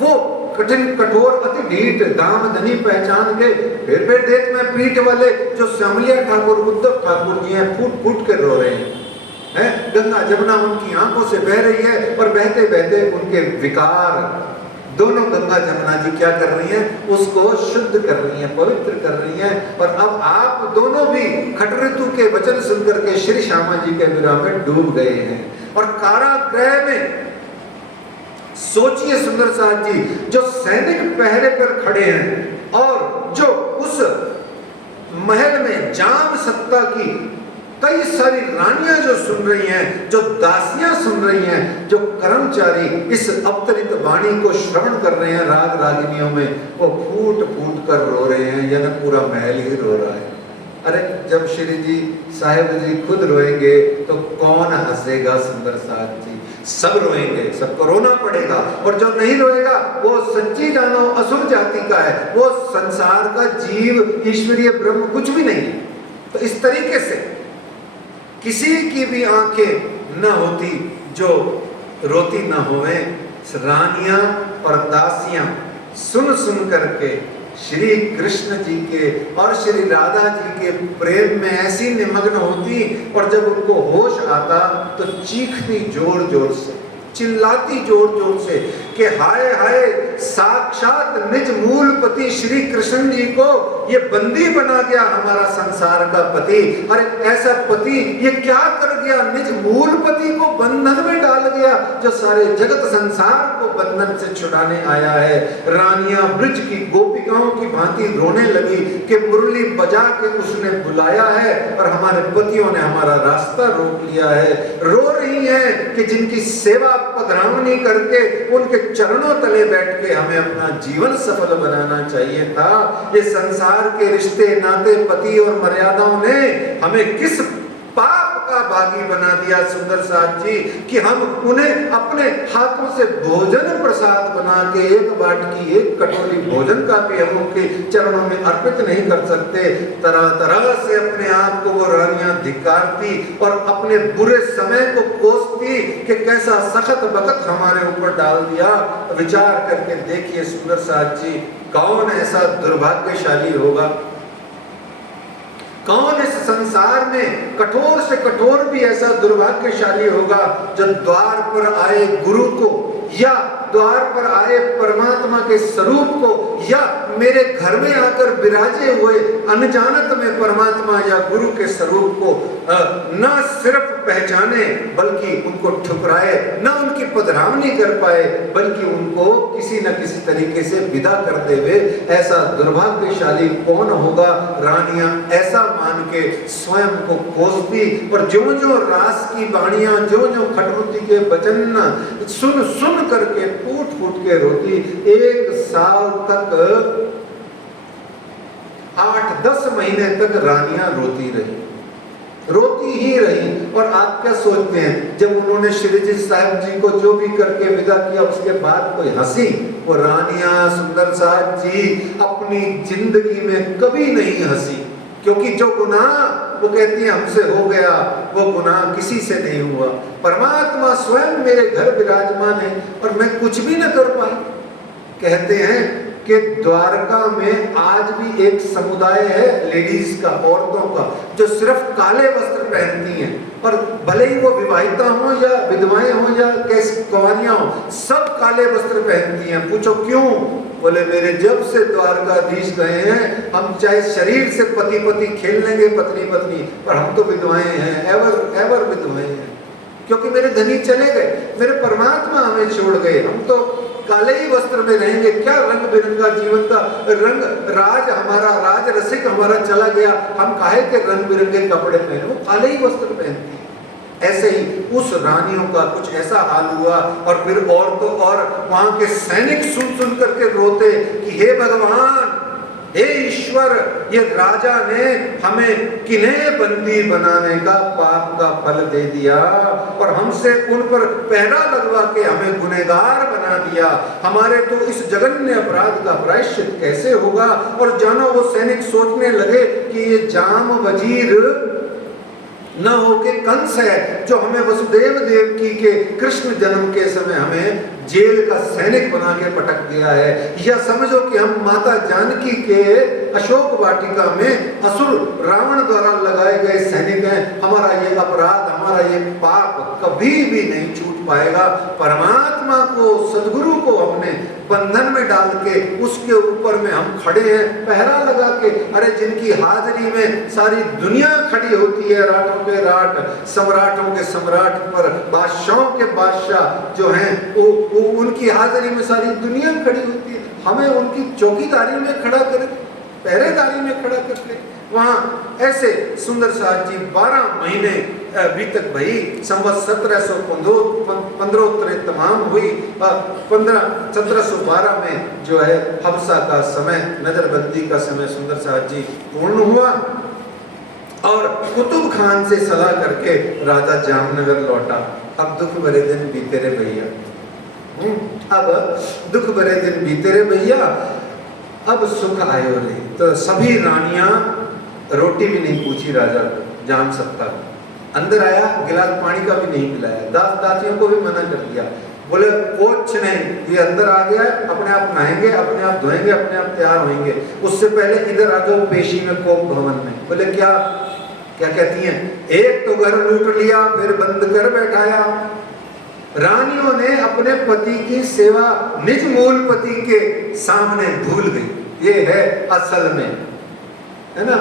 वो कठिन कठोर अति ढीठ दाम धनी पहचान के फिर देख में पीठ वाले जो श्यामलिया ठाकुर, उद्धव ठाकुर जी हैं, फूट फूट कर रो रहे हैं। गंगा जमुना उनकी आंखों से बह रही है और बहते बहते उनके विकार, दोनों गंगा जमुना जी क्या कर रही हैं, उसको शुद्ध कर रही हैं, पवित्र कर रही हैं। और अब आप दोनों भी खटऋतु के वचन सुनकर के श्री श्यामा जी के विरह में डूब गए हैं। और कारागृह में सोचिए सुंदर साथ जी, जो सैनिक पहरे पर खड़े हैं और जो उस महल में जाम सत्ता की कई सारी रानियां जो सुन रही हैं, जो दासियां सुन रही हैं, जो कर्मचारी इस अवतरित वाणी को श्रवण कर रहे हैं राग रागिनियों में, वो फूट फूट कर रो रहे हैं, या पूरा महल ही रो रहा है। अरे जब श्री जी साहेब जी खुद रोएंगे तो कौन हंसेगा सुंदर साथ जी? सब रोएंगे, सबको रोना पड़ेगा। और जो नहीं रोएगा वो सच्ची जानो असुर जाति का है, वो संसार का जीव, ईश्वरीय ब्रह्म कुछ भी नहीं है। तो इस तरीके से किसी की भी आंखें न होती जो रोती न होवे। रानियां और दासियां सुन सुन करके श्री कृष्ण जी के और श्री राधा जी के प्रेम में ऐसी निमग्न होती, और जब उनको होश आता तो चीखती जोर जोर से, चिल्लाती जोर जोर से कि हाय हाय, साक्षात निज मूल पति श्री कृष्ण जी को ये बंदी बना गया हमारा संसार का पति। अरे ऐसा पति ये क्या कर गया, निज मूल पति को बंधन में डाल गया, जो सारे जगत संसार को बंधन से छुड़ाने आया है। रानियां ब्रज की गोपिकाओं की भांति रोने लगी कि मुरली बजा के उसने बुलाया है और हमारे पतियों ने हमारा रास्ता रोक लिया है। रो रही है कि जिनकी सेवा पधरावनी करके उनके चरणों तले बैठ के हमें अपना जीवन सफल बनाना चाहिए था। ये संसार के रिश्ते नाते, पति और मर्यादाओं ने हमें किस पाप का भागी बना दिया सुंदर साथ जी, कि हम उन्हें अपने हाथों से भोजन प्रसाद बना के एक बाट की एक कटोरी भोजन का भी हम उनके चरणों में अर्पित नहीं कर सकते। तरह तरह से अपने आप को वो रानियां धिक्कारती और अपने बुरे समय को कोसती कि कैसा सख्त बखत हमारे ऊपर डाल दिया। विचार करके देखिए सुंदर साथ जी, कौन ऐसा दुर्भाग्यशाली होगा, कौन इस संसार में कठोर से कठोर भी ऐसा दुर्भाग्यशाली होगा जो द्वार पर आए गुरु को या द्वार पर आए परमात्मा के स्वरूप को या मेरे घर में आकर विराजे हुए अनजानत में परमात्मा या गुरु के स्वरूप को न सिर्फ पहचाने बल्कि उनको ठुकराए, न उनकी पधरावनी कर पाए बल्कि उनको किसी न किसी तरीके से विदा कर देवे। ऐसा दुर्भाग्यशाली कौन होगा? रानियां ऐसा मान के स्वयं को कोसती और जो जो रास की वाणियां, जो जो खटरुति के वचन सुन सुन करके फूट फूट के रोती। 1 साल तक 8-10 महीने तक रानियां रोती रही, रोती ही रही। और आप क्या सोचते हैं, जब उन्होंने श्री जी साहब जी को जो भी करके विदा किया, उसके बाद कोई हंसी? वो रानियां सुंदर साहब जी अपनी जिंदगी में कभी नहीं हंसी, क्योंकि जो गुनाह वो कहती है हमसे हो गया, वो गुनाह किसी से नहीं हुआ। परमात्मा स्वयं मेरे घर विराजमान है और मैं कुछ भी न कर पाई। कहते हैं कि द्वारका में आज भी एक समुदाय है लेडीज का, औरतों का, जो सिर्फ काले वस्त्र पहनती हैं, और भले ही वो विवाहिता हो या विधवाएं हो या कैसी कुंवारियां हो, सब काले वस्त्र पहनती हैं। पूछो क्यों? बोले मेरे जब से द्वारकाधीश गए हैं, हम चाहे शरीर से पति पति खेल लेंगे, पत्नी पत्नी, पर हम तो विधवाएं हैं, एवर एवर विधवाएं हैं, क्योंकि मेरे धनी चले गए, मेरे परमात्मा हमें छोड़ गए, हम तो काले ही वस्त्र में रहेंगे। क्या रंग बिरंगा जीवन का रंग, राज हमारा, राज रसिक हमारा चला गया, हम काहे के रंग बिरंगे कपड़े पहने? वो काले ही वस्त्र पहनती है। ऐसे ही उस रानियों का कुछ ऐसा हाल हुआ, और फिर औरतों और वहां के सैनिक सुन सुन करके रोते कि हे भगवान, हे ईश्वर, ये राजा ने हमें किन्हें बंदी बनाने का पाप का फल दे दिया, और हमसे उन पर पहरा लगवा के हमें गुनहगार बना दिया। हमारे तो इस जघन्य अपराध का प्रायश्चित कैसे होगा? और जानो वो सैनिक सोचने लगे कि ये जाम वजीर न होके कंस है, जो हमें वसुदेव देवकी के कृष्ण जन्म के समय हमें जेल का सैनिक बना के पटक दिया है, या समझो कि हम माता जानकी के अशोक वाटिका में असुर रावण द्वारा लगाए गए सैनिक हैं। हमारा ये अपराध, हमारा ये पाप कभी भी नहीं छूट पाएगा। परमात्मा को, सदगुरु को हमने बंधन में डाल के उसके ऊपर में हम खड़े हैं पहरा लगा के। अरे जिनकी हाजिरी में सारी दुनिया खड़ी होती है, राठों के राठ, सम्राटों के सम्राट पर, बादशाहों के बादशाह जो हैं, उनकी हाजिरी में सारी दुनिया खड़ी होती है। हमें उनकी चौकीदारी में खड़ा कर, पहरेदारी में खड़ा करके वहाँ ऐसे सुंदर साहब जी 12 महीने बीतक भई। संवत 1715 तमाम हुई। 1712 में जो है हफ्सा का समय, नजरबंदी का समय सुंदर साहब जी पूर्ण हुआ, और कुतुब खान से सलाह करके राजा जामनगर लौटा। अब दुख भरे दिन बीते रे भैया, अब दुख भरे दिन बीते रे भैया, अब सुख आयो रे। तो सभी रानियां, रोटी भी नहीं पूछी राजा को, जाम सकता अंदर आया, गिलास पानी का भी नहीं पिलाया, दास दासियों को भी मना कर दिया। बोले कुछ नहीं, ये अंदर आ गया, अपने आप नहाएंगे, अपने आप धोएंगे, अपने आप तैयार होंगे, उससे पहले इधर आ जाओ पेशी में, कोप भवन में। बोले क्या क्या कहती हैं? एक तो घर लूट लिया, फिर बंद कर बैठाया। रानियों ने अपने पति की सेवा निज मूल पति के सामने भूल गई। ये है असल में, है ना,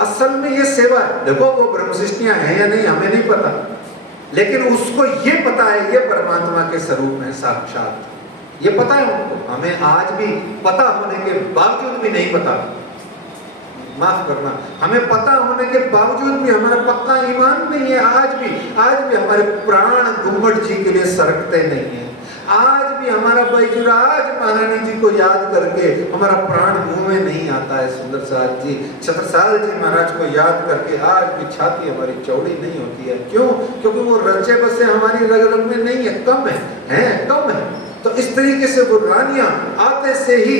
असल में ये सेवा है। देखो वो ब्रह्मशिष्टियां हैं या नहीं हमें नहीं पता, लेकिन उसको ये पता है ये परमात्मा के स्वरूप है साक्षात, ये पता है उनको। हमें आज भी पता होने के बावजूद भी नहीं पता, माफ करना, हमें पता होने के बावजूद भी हमारा पक्का ईमान नहीं है। आज भी हमारे प्राण गुम्मट जी के लिए सरकते नहीं है। आज भी हमारा बैजुराज महारानी जी को याद करके हमारा प्राण मुंह में नहीं आता है। सुंदर साहब जी, छत्रसाल जी महाराज को याद करके आज भी छाती हमारी चौड़ी नहीं होती है। क्यों? क्योंकि वो रचे बसे हमारी रग रग में नहीं है, कम है, कम है। तो इस तरीके से वो रानियां आते से ही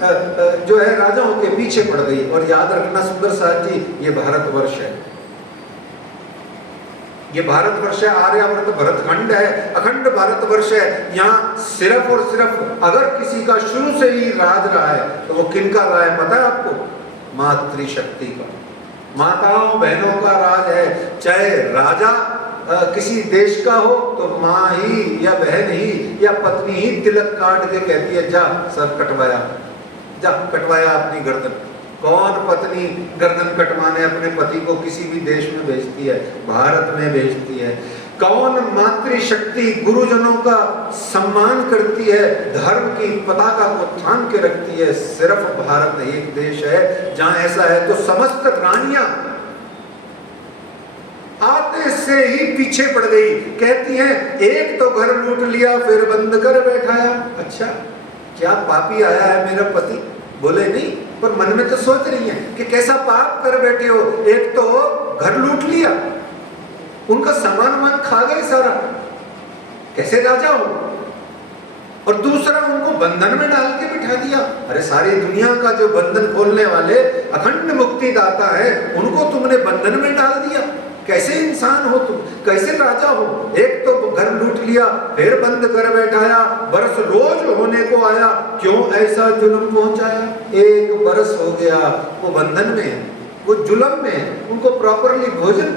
जो है राजाओं के पीछे पड़ गई। और याद रखना सुंदर साहब जी, ये भारतवर्ष है, ये भारतवर्ष है, आर्यावर्त भरतखंड है, अखंड भारतवर्ष है। यहाँ सिर्फ और सिर्फ अगर किसी का शुरू से ही राज रहा है तो वो किनका रहा है पता है आपको? मातृशक्ति का, माताओं बहनों का राज है। चाहे राजा किसी देश का हो तो माँ ही या बहन ही या पत्नी ही तिलक काट के कहती है जा सर कटवाया, जा कटवाया अपनी गर्दन। कौन पत्नी गर्दन कटवाने अपने पति को किसी भी देश में भेजती है? भारत में भेजती है। कौन मातृशक्ति गुरुजनों का सम्मान करती है, धर्म की पताका को थाम के रखती है? सिर्फ भारत एक देश है जहां ऐसा है। तो समस्त रानियां आते से ही पीछे पड़ गई। कहती हैं एक तो घर लूट लिया, फिर बंद कर बैठाया। अच्छा क्या पापी आया है मेरा पति? बोले नहीं, पर मन में तो सोच रही हैं कि कैसा पाप कर बैठे हो। एक तो घर लूट लिया, उनका सामान वामान खा गए सारा, कैसे राजा हो, और दूसरा उनको बंधन में डाल के बिठा दिया। अरे सारी दुनिया का जो बंधन खोलने वाले अखंड मुक्ति दाता है, उनको तुमने बंधन में डाल दिया। कैसे इंसान हो तुम, कैसे राजा हो। एक तो घर लूट लिया, फिर बंद कर बैठाया, बरस रोज होने को आया, क्यों ऐसा जुल्म पहुंचाया। 1 बरस हो गया, वो बंधन में है, वो जुल्म में है, उनको प्रॉपरली भोजन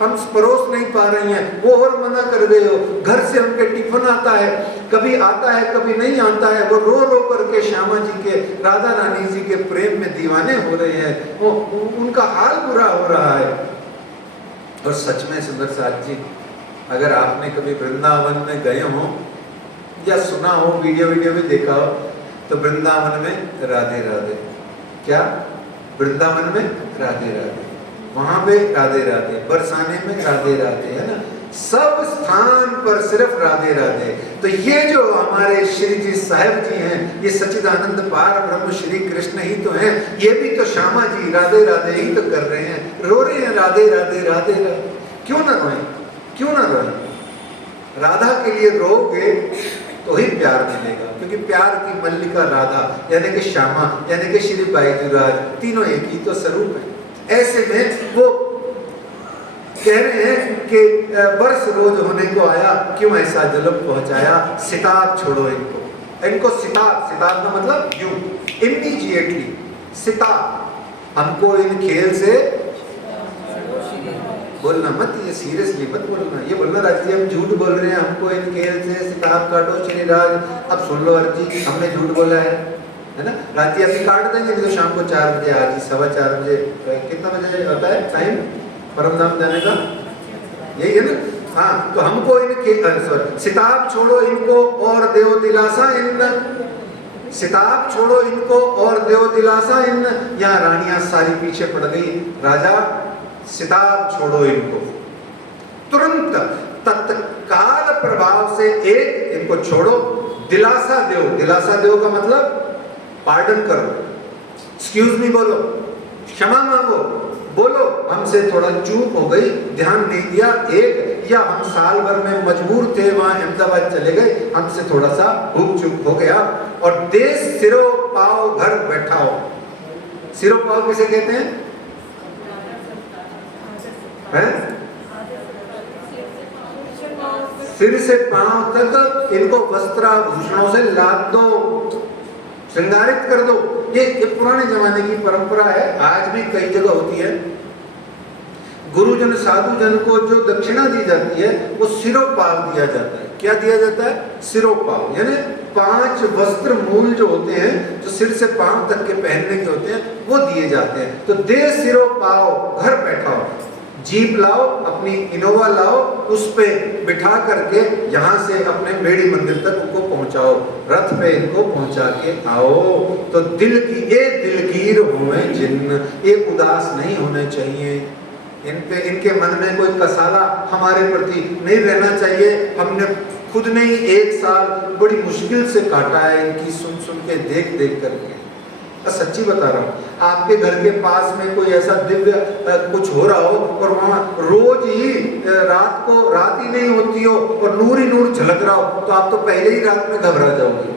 हम परोस नहीं पा रही हैं, वो और मना कर गए हो। घर से उनके टिफिन आता है, कभी आता है कभी नहीं आता है, वो रो रो करके श्यामा जी के, राधा रानी जी के प्रेम में दीवाने हो रहे हैं, वो उनका हाल बुरा हो रहा है। और सच में सुंदर साथ जी, अगर आपने कभी वृंदावन में गए हो या सुना हो, वीडियो भी देखा हो, तो वृंदावन में राधे राधे, क्या वृंदावन में राधे राधे, वहां पे राधे राधे, बरसाने में राधे राधे, है ना, सब स्थान पर सिर्फ राधे राधे। तो ये जो हमारे श्री जी साहिब जी हैं, ये सच्चिदानंद पार ब्रह्म श्री कृष्ण ही तो हैं, ये भी तो श्यामा जी राधे राधे ही तो कर रहे हैं, रो रहे हैं राधे राधे राधे राधे। क्यों ना रोए, क्यों ना रोए। राधा के लिए रोगे तो ही प्यार मिलेगा, क्योंकि प्यार की मल्लिका राधा यानी कि श्यामा यानी कि श्री बाईजुराज, तीनों एक ही तो स्वरूप है। ऐसे में वो कह रहे हैं कि बरस रोज होने को आया, क्यों ऐसा जुल्म पहुंचाया। सिताब छोड़ो इनको, इनको सिताब, सिताब का मतलब यूं इमीडिएटली, सिताब, हमको इन खेल से बोलना मत, ये सीरियसली मत बोलना, ये बोलना राजी हम झूठ बोल रहे हैं, हमको इन खेल से सिताब काटो श्री राज। अब सुन लो अर्जी, हमने झूठ बोला है ना, राजी अभी काट देंगे, नहीं तो शाम को 4 बजे, आज 4:15 बजे, कितना बजे होता है टाइम परम धाम जाने का, यही है ना। हाँ, तो हमको इनके सिताब छोड़ो इनको और देव दिलासा इन, सिताब छोड़ो इनको और देव दिलासा इन। यहाँ रानियां सारी पीछे पड़ गई, राजा सिताब छोड़ो इनको, तुरंत तत्काल प्रभाव से एक इनको छोड़ो, दिलासा दो। दिलासा दो का मतलब पार्डन करो, एक्सक्यूज मी बोलो, क्षमा मांगो, बोलो हमसे थोड़ा चूक हो गई, ध्यान नहीं दिया, एक या हम साल भर में मजबूर थे, वहां अहमदाबाद चले गए, हमसे थोड़ा सा भूख चूक हो गया। और देश सिरो पाओ घर बैठाओ। सिरो पाओ किसे कहते हैं? सिर से पांव तक इनको वस्त्राभूषणों से लाद दो, श्रृंगारित कर दो। ये पुराने जमाने की परंपरा है, आज भी कई जगह होती है। गुरुजन साधु जन को जो दक्षिणा दी जाती है वो सिरोपाव दिया जाता है। क्या दिया जाता है? सिरोपाव, यानी 5 वस्त्र मूल जो होते हैं, जो सिर से पांव तक के पहनने के होते हैं, वो दिए जाते हैं। तो दे सिरोपाव घर बैठाओ, जीप लाओ, अपनी इनोवा लाओ, उस पे बिठा करके यहाँ से अपने बेड़ी मंदिर तक उनको पहुँचाओ, रथ पे इनको पहुँचा के आओ। तो दिल की ये दिलगीर होवे जिन्न, ये उदास नहीं होने चाहिए, इन पे इनके मन में कोई कसाला हमारे प्रति नहीं रहना चाहिए। हमने खुद ने ही 1 साल बड़ी मुश्किल से काटा है इनकी सुन सुन के, देख देख करके। सच्ची बता रहा हूँ, आपके घर के पास में कोई ऐसा दिव्य कुछ हो रहा हो और वहाँ रोज ही रात ही नहीं होती हो और नूर ही नूर झलक रहा हो, तो आप तो पहले ही रात में घबरा जाओगे,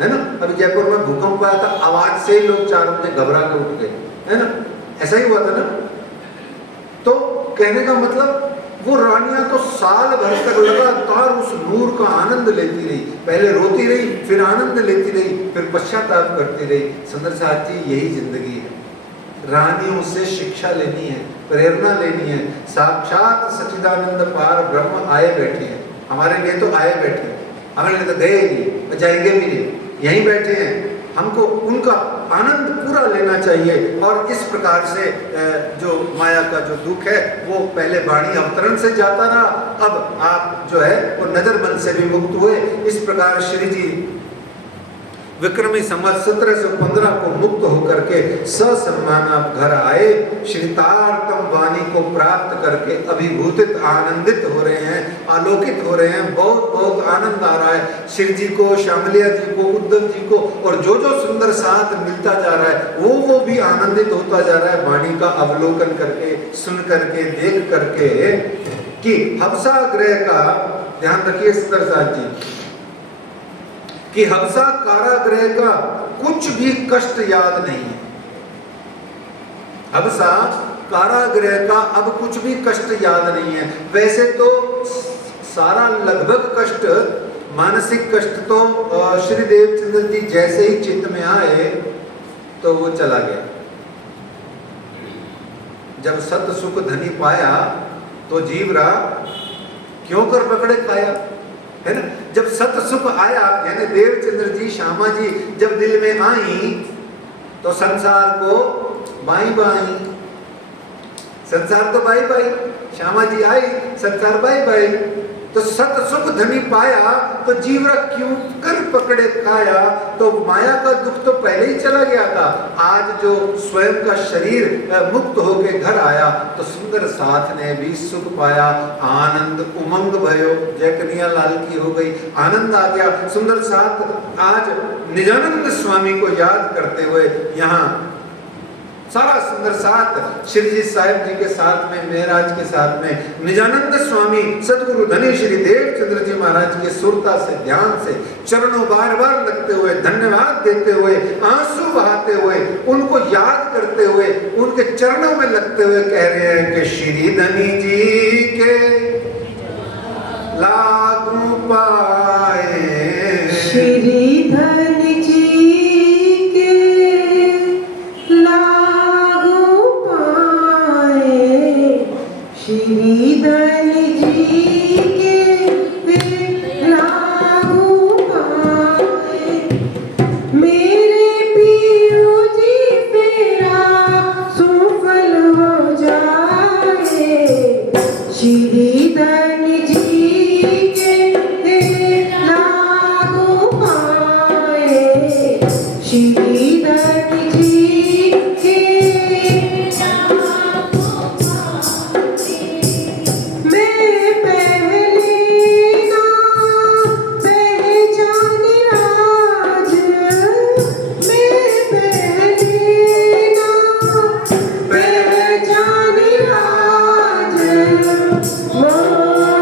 है ना। अभी जयपुर में भूकंप आया था, आवाज से ही लोग 4 बजे घबरा के उठ गए, है ना, ऐसा ही हुआ था ना। तो कहने का मतलब वो रानियां तो साल भर तक लगातार उस नूर का आनंद लेती रही, पहले रोती रही, फिर आनंद लेती रही, फिर पश्चाताप करती रही। सुंदर साथ जी, यही जिंदगी है। रानियों से शिक्षा लेनी है, प्रेरणा लेनी है। साक्षात सच्चिदानंद पार ब्रह्म आए बैठे हैं, हमारे लिए तो आए बैठे हैं, हमारे लिए तो गए नहीं, जाएंगे भी नहीं, यहीं बैठे हैं। हमको उनका आनंद पूरा लेना चाहिए। और इस प्रकार से जो माया का जो दुख है वो पहले वाणी अवतरण से जाता रहा, अब आप जो है वो नजर बंद से भी मुक्त हुए। इस प्रकार श्री जी विक्रमी संवत 1715 को मुक्त होकर के ससम्मान आप घर आए। श्रीतार्तम वाणी को प्राप्त करके अभिभूतित आनंदित हो रहे हैं। आलोकित हो रहे हैं, बहुत बहुत आनंद आ रहा है। शिव जी को, श्यामलिया जी को, उद्धव जी को, और जो जो सुंदर साथ मिलता जा रहा है वो भी आनंदित होता जा रहा है वाणी का अवलोकन करके, सुन करके, देख करके। कि हबसा ग्रह का ध्यान रखिए सुंदर साथ जी, कि हबसा कारागृह का कुछ भी कष्ट याद नहीं है। हबसा कारागृह का अब कुछ भी कष्ट याद नहीं है। वैसे तो सारा लगभग कष्ट, मानसिक कष्ट तो श्री देवचंद्र जी जैसे ही चित्त में आए तो वो चला गया। जब सत सुख धनी पाया तो जीवरा क्यों कर पकड़े खाया, है ना। जब सत सुख आया, यानी देवचंद्र जी, श्यामा जी जब दिल में आई तो संसार को बाई बाई, संसार तो बाई बाई, श्यामा जी आई, संसार बाई बाई। तो सत सुख धनी पाया तो जीवरा क्यों कर पकड़े खाया। तो माया का दुख तो पहले ही चला गया था। आज जो स्वयं का शरीर मुक्त होके घर आया तो सुंदर साथ ने भी सुख पाया, आनंद उमंग भयो, जय कन्हैया लाल की हो गई, आनंद आ गया। सुंदर साथ आज निजानंद स्वामी को याद करते हुए यहाँ सारा सुंदर साथ श्री जी साहिब जी के साथ में, महाराज के साथ में, निजानंद स्वामी सदगुरु धनी श्री देवचंद्र जी महाराज के सुरता से, ध्यान से, चरणों बार बार लगते हुए, धन्यवाद देते हुए, आंसू बहाते हुए, उनको याद करते हुए, उनके चरणों में लगते हुए कह रहे हैं कि श्री धनी जी के लागू पाए, श्री धनी जी श्रीधन जी के लागू पाए, मेरे पियो जी तेरा सुफल हो जाए। श्रीधन जी के लागू पाए, श्रीधन जी के Oh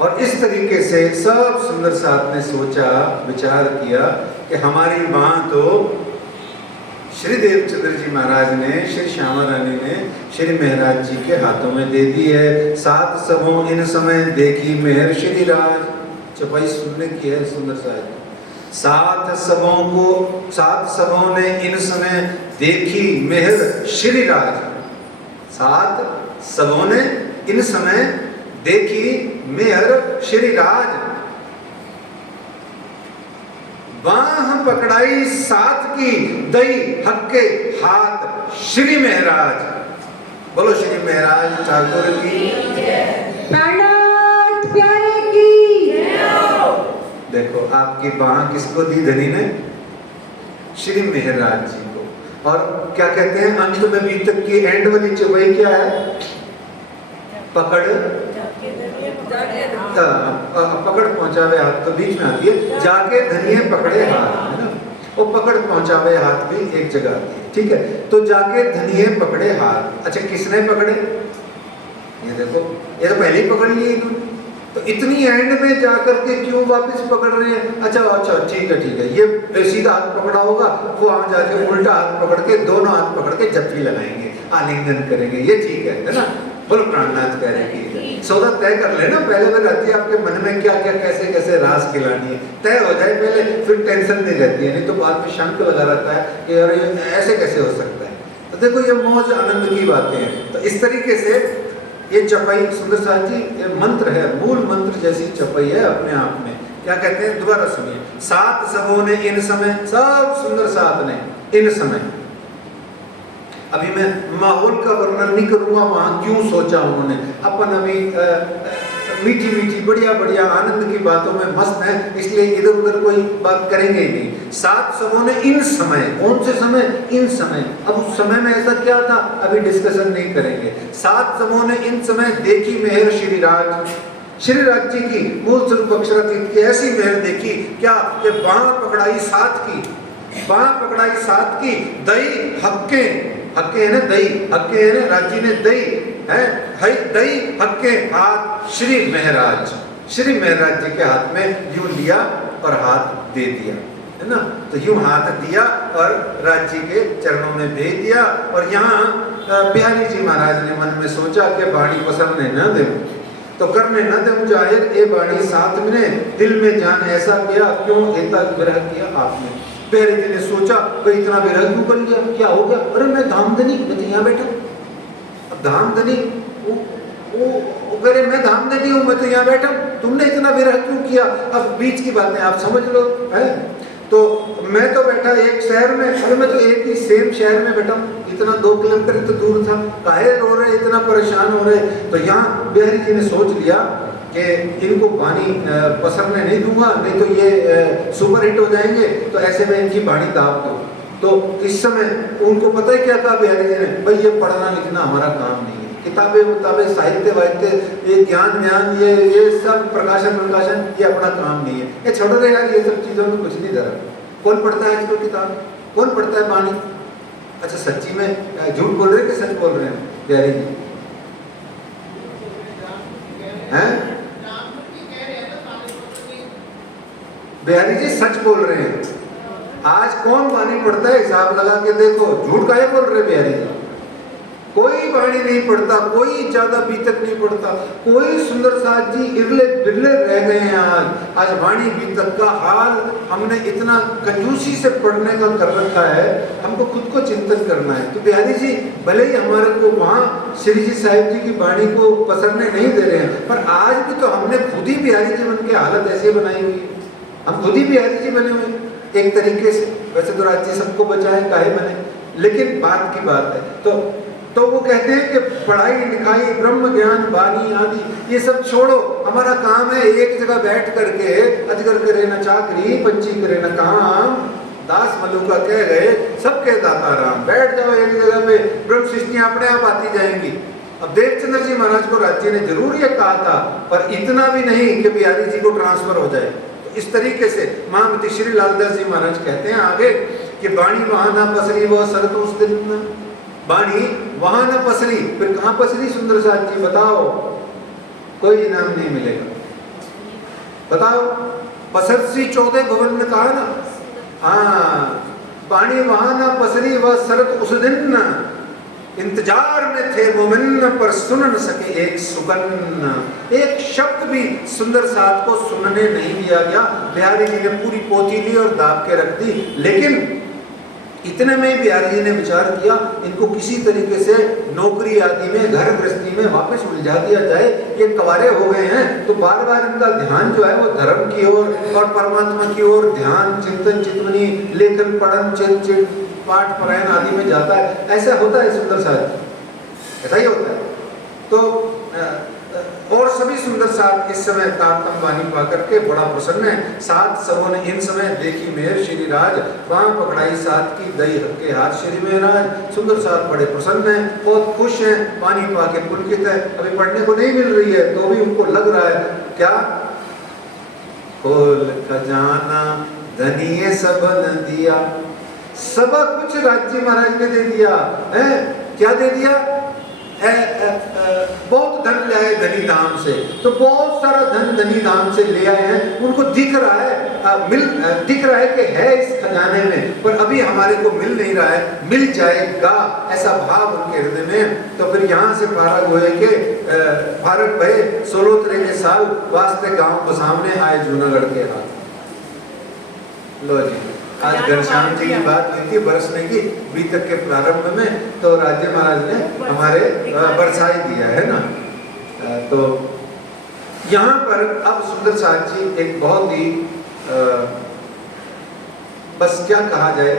और इस तरीके से सब सुंदर साथ ने सोचा, विचार किया कि हमारी माँ तो श्री देवचंद्र जी महाराज ने, श्री श्यामा रानी ने श्री महराज जी के हाथों में दे दी है। सात सबों इन समय देखी मेहर श्री राज। चौपाई सुनने की है सुंदर साथ। सात सबों ने इन समय देखी मेहर श्री राज। सात सबों ने इन समय देखी मेहर श्री राज। बाह पकड़ाई साथ की दई हक्के हाथ श्री महराज। बोलो श्री महराज ठाकुर की। प्राणात प्यारे की। देखो आपकी बाह किसको दी धनी ने? श्री महराज जी को। और क्या कहते हैं अंत में भी तक की एंड वाली चौपाई क्या है? पकड़ पकड़ पहुंचावे हाथ तो बीच में आती है, जाके धनिये पकड़े हाथ, है ना? वो पकड़ पहुंचावे हाथ भी एक जगह आती है, ठीक है? तो जाके धनिये पकड़े हाथ। अच्छा किसने पकड़े? ये देखो, ये तो पहले ही पकड़ लिए इन्होंने, तो इतनी एंड में जाकर के क्यों वापस पकड़ रहे हैं? अच्छा ठीक है, ये सीधा हाथ पकड़ा होगा, वो वहां जाके उल्टा हाथ पकड़ के, दोनों हाथ पकड़ के जप्फी लगाएंगे, आलिंगन करेंगे, ये ठीक है ना? बोलो प्राणनाथ कह रहे हैं। सौदा तय कर लेना पहले में, रहती है आपके मन में क्या क्या कैसे कैसे रास खिलानी है, तय हो जाए पहले, फिर टेंशन नहीं रहती है। नहीं तो बाद में शंक लगा रहता है कि यार ये ऐसे कैसे हो सकता है। तो देखो ये मौज आनंद की बातें हैं। तो इस तरीके से ये चौपाई सुंदर साथ जी ये मंत्र है, मूल मंत्र जैसी चौपाई है अपने आप में। क्या कहते हैं दोबारा सुनिए। सात सबों ने इन समय, सब सुंदर साथ ने इन समय, अभी मैं माहौल का वर्णन नहीं करूंगा वहां क्यों सोचा उन्होंने। अपन अभी मीठी मीठी बढ़िया बढ़िया आनंद की बातों में मस्त है, इसलिए इधर उधर कोई बात करेंगे ही नहीं। सात सबों ने इन समय, कौन से समय? इन समय। अब उस समय में ऐसा क्या था अभी डिस्कशन नहीं करेंगे। सात सबों ने इन समय देखी मेहर श्री राज। श्री राज जी की मूल स्वरूप अक्षरातीत की ऐसी मेहर देखी, क्या कि बाण पकड़ाई साथ की, बाण पकड़ाई साथ की, दई हक्के, हक्के है ना दई, हक्के है ना राज्य ने दई है, दई हक्के हाथ श्री महराज। श्री महराज जी के हाथ में यूं लिया और हाथ दे दिया, है ना? तो यूं हाथ दिया और राज्य के चरणों में भेज दिया। और यहाँ बिहारी जी महाराज ने मन में सोचा कि बाणी पसरने न दे, तो करने न दे जाहिर ए बाणी साथ में, दिल में जान ऐसा किया, क्यों इतना विरह किया आपने। बिहारी जी ने सोचा भाई इतना विरह क्यों कर लिया, क्या हो गया? अरे मैं धामधनी, मैं तो यहाँ बैठा। अब धामधनी वो करे मैं धामधनी हूँ, मैं तो यहाँ बैठा, तुमने इतना विरह क्यों किया? अब बीच की बातें आप समझ लो, है? तो मैं तो बैठा एक शहर में, अरे मैं तो एक ही सेम शहर में बैठा, इतना 2 किलोमीटर तो दूर था, काहे रो रहे, इतना परेशान हो रहे। तो यहाँ बिहारी जी ने सोच लिया कि इनको बाणी पसरने नहीं दूंगा, नहीं तो ये सुपर हिट हो जाएंगे, तो ऐसे में इनकी बाणी दाब दो। तो इस समय उनको पता है क्या कहा बिहारी जी ने? भाई ये पढ़ना लिखना हमारा काम नहीं है, किताबें साहित्य वाहित्य, ये ज्ञान ये सब प्रकाशन ये अपना काम नहीं है, ये छोड़ो रे यार, ये सब चीज़ों में कुछ नहीं धरा। कौन पढ़ता है आजकल किताब? कौन पढ़ता है बाणी? अच्छा सच्ची में झूठ बोल रहे हैं कि सच बोल रहे हैं बिहारी जी? हैं? बिहारी जी सच बोल रहे हैं। आज कौन बाणी पढ़ता है? हिसाब लगा के देखो, झूठ काहे बोल रहे बिहारी जी? कोई बाणी नहीं पढ़ता, कोई ज्यादा बीतक नहीं पढ़ता, कोई सुंदर साथ जी इरले बिरले रह गए हैं। आज बाणी बीतक का हाल हमने इतना कंजूसी से पढ़ने का कर रखा है, हमको खुद को चिंतन करना है। तो बिहारी जी भले ही हमारे को वहाँ श्री जी साहिब जी की बाणी को पसरने नहीं दे रहे हैं, पर आज भी तो हमने खुद ही बिहारी जी बन के हालत ऐसी बनाई हुई है, हम खुद ही बिहारी जी बने हुए एक तरीके से। वैसे तो राज्य सबको बचाए काहे बने, लेकिन बात की बात है। तो वो कहते हैं कि पढ़ाई लिखाई ब्रह्म ज्ञान बानी आदि ये सब छोड़ो, हमारा काम है एक जगह बैठ करके अजगर करे न चाकरी पंछी करे न काम, दास मलुका कह गए सबके दाता राम। बैठ जाओ एक जगह पे, ब्रह्म सृष्टियां अपने आप आती जाएंगी। अब देवचंद्र जी महाराज को राज्य ने जरूर ये कहा था, पर इतना भी नहीं कि बिहारी जी को ट्रांसफर हो जाए। तो इस तरीके से महामती श्री लालदास जी महाराज कहते हैं आगे कि बाणी वहां ना पसरी वह सरत उस दिन न, बाणी वहां न पसरी, फिर कहां पसरी सुंदर साथ जी बताओ? कोई इनाम नहीं मिलेगा। बताओ, पसरसी 14 भवन में कहा ना, हाँ, पानी वहां ना पसरी वह शरत उस दिन न, इंतजार में थे मोमिन पर सुन न सके एक सुगन। एक शब्द भी सुंदर साथ को सुनने नहीं दिया गया। बिहारी जी ने पूरी पोथी ली और दाब के रख दी, लेकिन इतने में ही बिहारी जी ने विचार किया इनको किसी तरीके से नौकरी आदि में, घर गृहस्थी में वापस उलझा दिया जाए। ये कवारे हो गए हैं तो बार बार इनका ध्यान जो है वो धर्म की ओर और परमात्मा की ओर ध्यान, चिंतन चितवनी, लेखन पढ़न, चित पाठ परायण आदि में जाता है। ऐसा होता है सुंदर साथ, ऐसा ही होता है। तो और सभी सुंदर साथ इस समय तारतम वाणी पा करके बड़ा प्रसन्न है। साथ सबों ने इन समय देखी मेहर श्री राज, वहां पकड़ाई साथ की दई हक्के हाथ श्री महाराज। सुंदर साथ बड़े प्रसन्न हैं, बहुत खुश हैं, वाणी पा के पुलकित है। अभी पढ़ने को नहीं मिल रही है तो भी उनको लग रहा है क्या, खोल खजाना धनिये सब न दिया, सब कुछ राज्य महाराज ने दे दिया है। क्या दे दिया? बहुत धन ले आए धनी धाम से, तो बहुत सारा धन धनी धाम से ले आए हैं। उनको दिख रहा है, दिख रहा है कि है इस खजाने में, पर अभी हमारे को मिल नहीं रहा है, मिल जाएगा ऐसा भाव उनके हृदय में। तो फिर यहाँ से फारग हुए के फारग भय 16 के साल वास्ते गांव को सामने आए जूनागढ़ के हाथ। लो जी, आज घनश्याम जी की बात हुई थी बरसने की बीतक के प्रारंभ में, तो राज्य महाराज ने हमारे बरसाई दिया है ना। तो यहाँ पर अब सुंदर साथ जी एक बहुत ही बस क्या कहा जाए,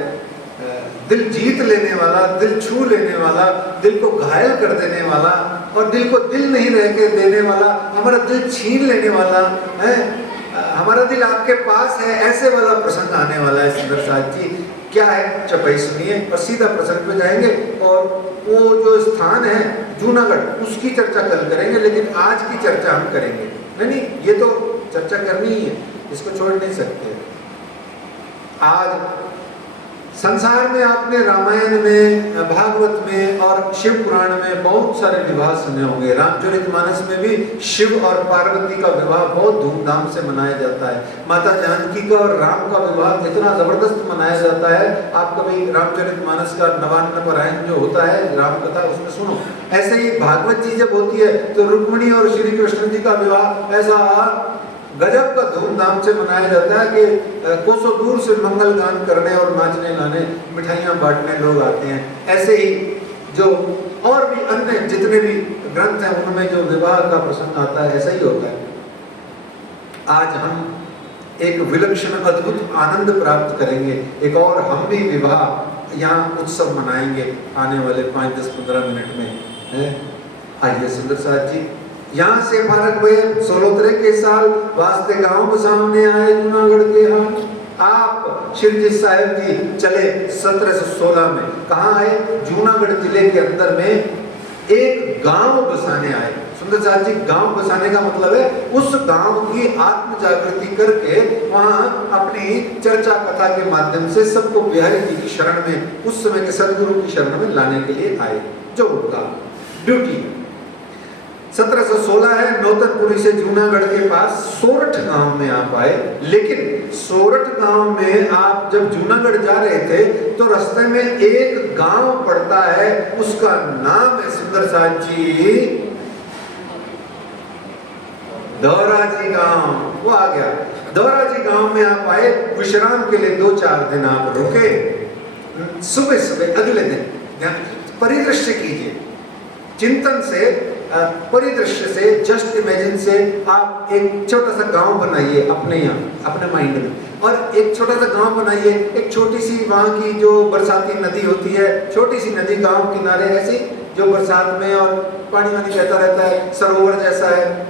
दिल जीत लेने वाला, दिल छू लेने वाला, दिल को घायल कर देने वाला और दिल को दिल नहीं रह के देने वाला, हमारा दिल छीन लेने वाला है, हमारा दिल आपके पास है, ऐसे वाला प्रसंग आने वाला है सुंदर साथ जी। क्या है चपाई सुनिए और सीधा प्रसंग पे जाएंगे। और वो जो स्थान है जूनागढ़ उसकी चर्चा कल करेंगे, लेकिन आज की चर्चा हम करेंगे। नहीं, ये तो चर्चा करनी ही है, इसको छोड़ नहीं सकते। आज संसार में आपने रामायण में, भागवत में और शिव पुराण में बहुत सारे विवाह सुने होंगे। रामचरितमानस में भी शिव और पार्वती का विवाह बहुत धूमधाम से मनाया जाता है। माता जानकी का और राम का विवाह इतना जबरदस्त मनाया जाता है। आप कभी रामचरितमानस का 99 पारायण जो होता है राम कथा, उसमें सुनो। ऐसे ही भागवत जी जब होती है तो रुक्मिणी और श्री कृष्ण जी का विवाह ऐसा गजब का धूमधाम से मनाया जाता है कि कोसों दूर से मंगल गान करने और नाचने गाने, मिठाइयाँ बांटने लोग आते हैं। ऐसे ही जो और भी अन्य जितने भी ग्रंथ हैं उनमें जो विवाह का प्रसंग आता है ऐसा ही होता है। आज हम एक विलक्षण अद्भुत आनंद प्राप्त करेंगे, एक और हम भी विवाह यहाँ उत्सव मनाएंगे आने वाले 5, 10, 15 मिनट में। आइए सुंदर साथ जी, यहाँ से फारक हुए 16 के साल वास्ते गांव के सामने आए जूनागढ़ के हम। आप शिवजी साहिब जी चले 1716 में। कहाँ आए? जूनागढ़ जिले के अंदर में एक गांव बसाने आए। सुंदर साथ जी, गांव बसाने का मतलब है उस गांव की आत्म जागृति करके वहाँ अपनी चर्चा कथा के माध्यम से सबको बिहारी जी की शरण में, उस समय के सदगुरु की शरण में लाने के लिए आए, जो उनका ड्यूटी। 1716 है। नौतनपुरी से जूनागढ़ के पास सोरठ गांव में आप आए। लेकिन सोरठ गांव में आप जब जूनागढ़ जा रहे थे तो रास्ते में एक गांव पड़ता है, उसका नाम है सुंदर साथ जी दौराजी गांव। वो आ गया दौराजी गांव में आप आए। विश्राम के लिए 2-4 दिन आप रुके। सुबह सुबह अगले दिन परिदृश्य कीजिए, चिंतन से, परिदृश्य से, जस्ट इमेजिन से आप एक छोटा सा गांव बनाइए अपने यहाँ, अपने माइंड में, और एक छोटा सा गांव बनाइए। एक छोटी सी वहाँ की जो बरसाती नदी होती है, छोटी सी नदी गांव किनारे ऐसी जो बरसात में और पानी वानी बहता रहता है, सरोवर जैसा है,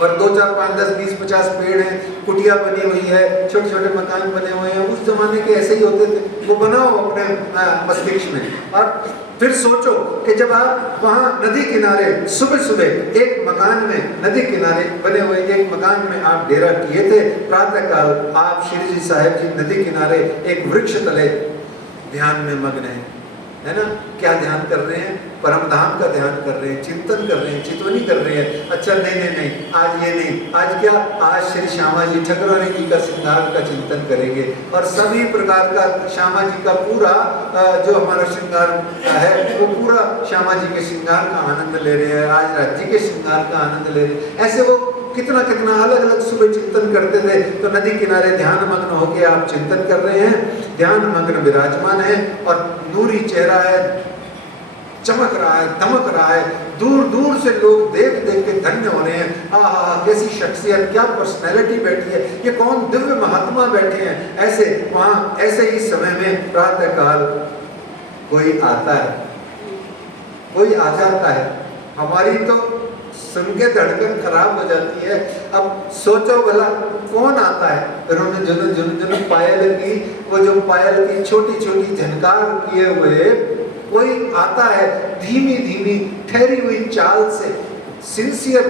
और 2, 4, 5, 10, 20, 50 पेड़ हैं, कुटिया बनी हुई है, छोटे छोटे मकान बने हुए हैं। उस जमाने के ऐसे ही होते थे। वो बनाओ अपने मस्तिष्क में और फिर सोचो कि जब आप वहाँ नदी किनारे सुबह सुबह एक मकान में, नदी किनारे बने हुए एक मकान में आप डेरा किए थे। प्रातःकाल आप श्री जी साहिब जी नदी किनारे एक वृक्ष तले ध्यान में मग्न है ना। क्या ध्यान कर रहे हैं? परम धाम का ध्यान कर रहे हैं, चिंतन कर रहे हैं, चितवनी कर रहे हैं। अच्छा नहीं, आज ये नहीं, आज क्या, आज श्री श्यामा जी ठाकुरानी जी का श्रृंगार का चिंतन करेंगे और सभी प्रकार का श्यामा जी का पूरा जो हमारा श्रृंगार है वो पूरा श्यामा जी के श्रृंगार का आनंद ले रहे हैं, आज राज्य के श्रृंगार का आनंद ले रहे हैं। ऐसे वो कितना कितना अलग अलग सुबह चिंतन करते थे। तो नदी किनारे ध्यान मग्न होकर आप चिंतन कर रहे हैं, ध्यान मग्न विराजमान है और नूरी चेहरा है, चमक रहा है, दमक रहा है। दूर दूर से लोग देख देख के धन्य हो रहे हैं। आहा, कैसी शख्सियत, क्या पर्सनैलिटी बैठी है, ये कौन दिव्य महात्मा बैठे हैं। ऐसे वहाँ ऐसे ही समय में प्रातः काल कोई आता है, कोई आ जाता है। हमारी तो सुन के धड़कन खराब हो जाती है। अब सोचो भला कौन आता है। उन्होंने जुन पायल की, वो जो पायल की छोटी छोटी झनकार किए हुए कोई आता है, धीमी धीमी ठहरी हुई चाल से, सिंसियर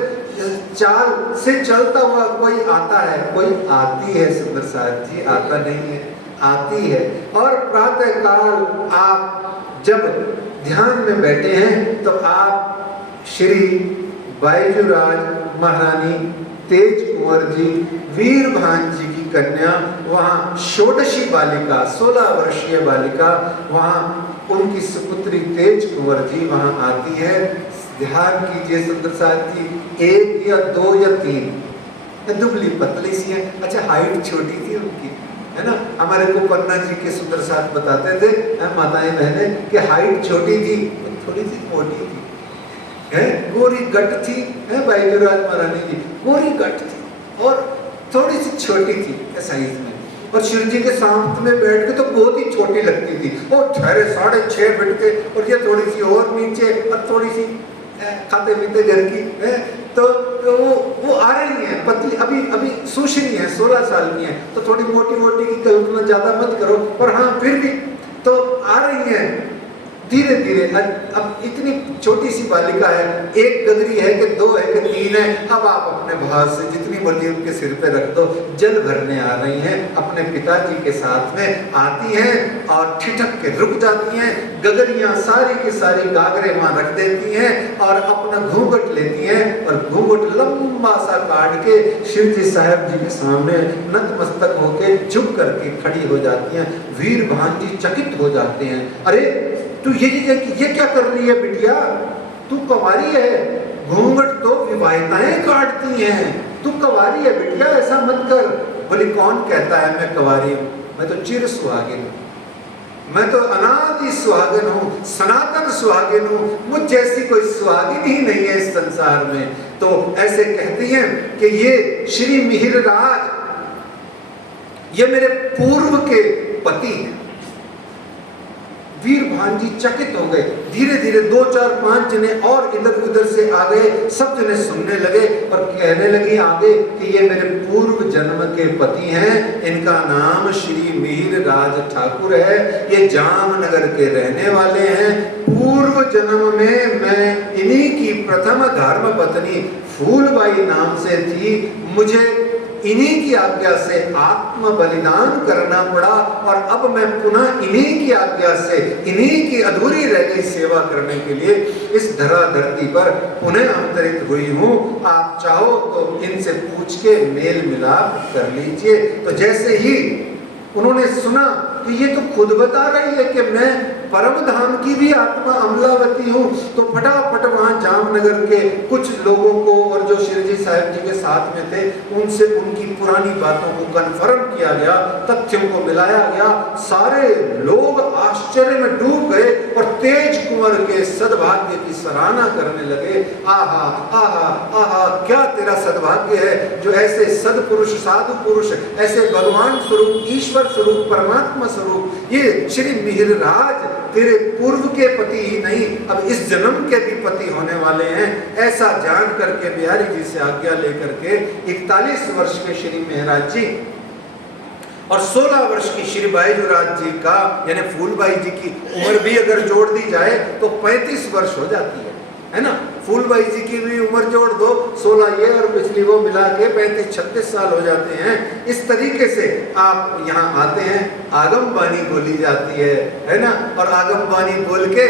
चाल से चलता हुआ कोई आता है, कोई आती है। सुंदर साहब जी, आता नहीं है, आती है। और प्रातः काल आप जब ध्यान में बैठे हैं तो आप श्री बायजूराज महारानी तेज कुंवर जी वीरभान जी की कन्या, वहाँ षोडशी बालिका 16 वर्षीय बालिका, वहाँ उनकी सुपुत्री तेज कुंवर जी वहाँ आती है। ध्यान कीजिए सुंदर साथ जी, 1 या 2 या 3, दुबली पतली सी है। अच्छा, हाइट छोटी थी उनकी, है ना। हमारे को पन्ना जी के सुंदर साथ बताते थे माताएं बहने कि हाइट छोटी थी, थोड़ी सी मोटी थी, है, गोरी गट थी, है। बायजूराज महारानी जी गोरी गट थी और थोड़ी सी छोटी थी साइज में। और शिव जी के साथ में बैठ के तो बहुत ही छोटी लगती थी। वो ठहरे 6.5 फीट के और ये थोड़ी सी और नीचे और थोड़ी सी खाते पीते घर की है। तो वो आ रही है पतली, अभी सुश्री है, 16 साल की है। तो थोड़ी मोटी मोटी की कल्पना ज्यादा मत करो, पर हाँ फिर भी तो आ रही है धीरे धीरे। अब इतनी छोटी सी बालिका है, 1 गगरी है कि 2 है कि 3 है। अब आप अपने भाव से जितनी मर्जी उनके सिर पे रख दो, जल भरने आ रही हैं, अपने पिताजी के साथ में आती हैं और ठिठक के रुक जाती हैं। गगरियां सारी की सारी गागरे वहां रख देती हैं और अपना घूंघट लेती हैं और घूंघट लंबा सा काट के शिव जी साहब जी के सामने नतमस्तक होके झुक करके खड़ी हो जाती हैं। वीरभान जी चकित हो जाते हैं, अरे तू ये क्या कर रही है बिटिया, तू कंवारी है, घूंघट तो विवाहिताएं काटती हैं, तू कंवारी है बिटिया, ऐसा मत कर। बोली कौन कहता है मैं कंवारी हूँ, मैं तो चिर सुहागिन हूँ, मैं तो अनादि सुहागिन हूँ, सनातन सुहागिन हूँ, मुझ जैसी कोई सुहागिन ही नहीं है इस संसार में। तो ऐसे कहती हैं कि ये श्री मिहिर राज, ये मेरे पूर्व के पति हैं। वीरभान जी चकित हो गए। धीरे धीरे 2, 4, 5 जने और इधर उधर से आ गए। सब जने सुनने लगे और कहने लगे आगे कि ये मेरे पूर्व जन्म के पति हैं, इनका नाम श्री मिहिर राज ठाकुर है, ये जामनगर के रहने वाले हैं। पूर्व जन्म में मैं इन्हीं की प्रथम धर्म पत्नी फूलबाई नाम से थी, मुझे इन्हीं की आज्ञा से आत्म बलिदान करना पड़ा और अब मैं पुनः इन्हीं की आज्ञा से, इन्हीं की अधूरी रह गई सेवा करने के लिए इस धरा धरती पर पुनः अवतरित हुई हूँ। आप चाहो तो इनसे पूछ के मेल मिलाप कर लीजिए। तो जैसे ही उन्होंने सुना कि ये तो खुद बता रही है कि मैं परम धाम की भी आत्मा अमलावती हूँ, तो फटाफट वहाँ जामनगर के कुछ लोगों को और जो शिवजी साहब जी के साथ में थे उनसे उनकी पुरानी बातों को कन्फर्म किया गया, तथ्यों को मिलाया गया। सारे लोग आश्चर्य में डूब गए और तेज कुंवर के सद्भाग्य की सराहना करने लगे। आहा आहा आहा, क्या तेरा सद्भाग्य है जो ऐसे सदपुरुष, साधु पुरुष, ऐसे भगवान स्वरूप, ईश्वर स्वरूप, परमात्मा स्वरूप ये श्री मिहिर राज तेरे पूर्व के पति ही नहीं अब इस जन्म के भी पति होने वाले हैं। ऐसा जान करके बिहारी जी से आज्ञा लेकर के 41 वर्ष के श्री महाराज जी और 16 वर्ष की श्री बायजूराज जी का यानी फूलबाई जी की उम्र भी अगर जोड़ दी जाए तो 35 वर्ष हो जाती है ना। फूलबाई जी की भी उम्र जोड़ दो, 16 ये और पिछली वो मिला के 35-36 साल हो जाते हैं। इस तरीके से आप यहाँ आते हैं, आगम बानी बोली जाती है ना। और आगम बानी बोल के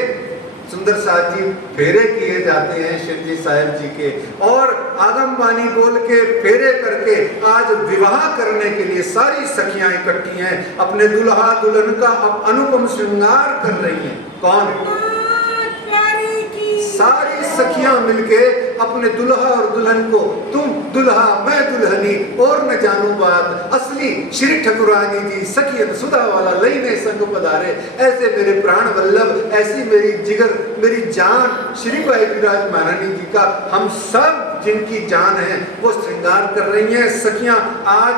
सुंदर साथ जी फेरे किए जाते हैं शिव जी साहिब जी के, और आगमबानी बोल के फेरे करके आज विवाह करने के लिए सारी सखियां इकट्ठी हैं, अपने दुल्हा दुल्हन का अब अनुपम श्रृंगार कर रही हैं। कौन? सारी सखियां मिलके अपने दुल्हा और दुल्हन को, तुम दुल्हा मैं दुल्हनी और न जानू बात, असली श्री ठकुरानी जी सखियन सुधा वाला लईने संग पधारे, ऐसे मेरे प्राण वल्लभ, ऐसी मेरी जिगर मेरी जान श्री भाई विराज महारानी जी का हम सब जिनकी जान है वो श्रृंगार कर रही हैं। सखियां आज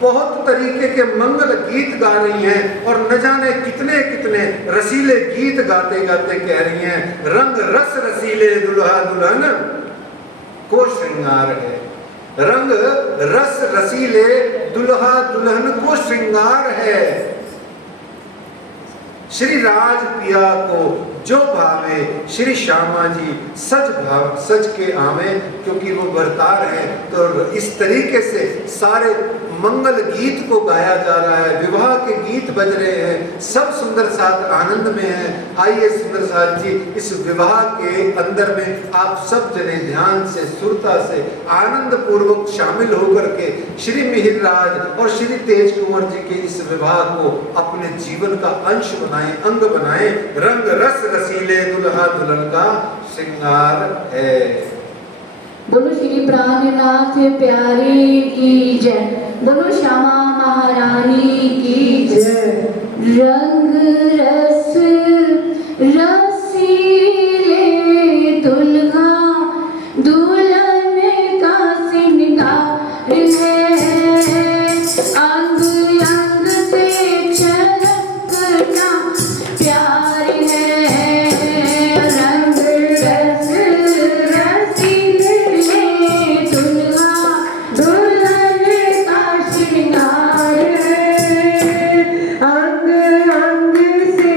बहुत तरीके के मंगल गीत गा रही हैं और न जाने कितने कितने रसीले गीत गाते गाते कह रही हैं, रंग रस रसीले दुल्हा दुल्हन को श्रृंगार है, रंग रस रसीले दुल्हा दुल्हन को श्रृंगार है। श्री राज पिया को जो भावे श्री श्यामा जी सज के आवे, क्योंकि वो बरतार है। तो इस तरीके से सारे मंगल गीत को गाया जा रहा है, विवाह के गीत बज रहे हैं, सब सुंदर साथ आनंद में हैं। आइए सुंदर साथ जी इस विवाह के अंदर में आप सब जने ध्यान से सुरता से आनंद पूर्वक शामिल होकर के श्री मिहिर राज और श्री तेज कुंवर जी के इस विवाह को अपने जीवन का अंश बनाएं, अंग बनाएं। रंग रस रसीले दुल्हा दुल्हन का श्रृंगार है। बोलो श्री प्राणनाथ प्यारे की जय, बोलो श्यामा महारानी की जय। रंग रस रसीले दुल्हा दुल्हन का श्रृंगार है, अंग अंग से छलकना प्यार है। रंग रस रसीले दुल्हा दुल्हन का श्रृंगार है, अंग अंग से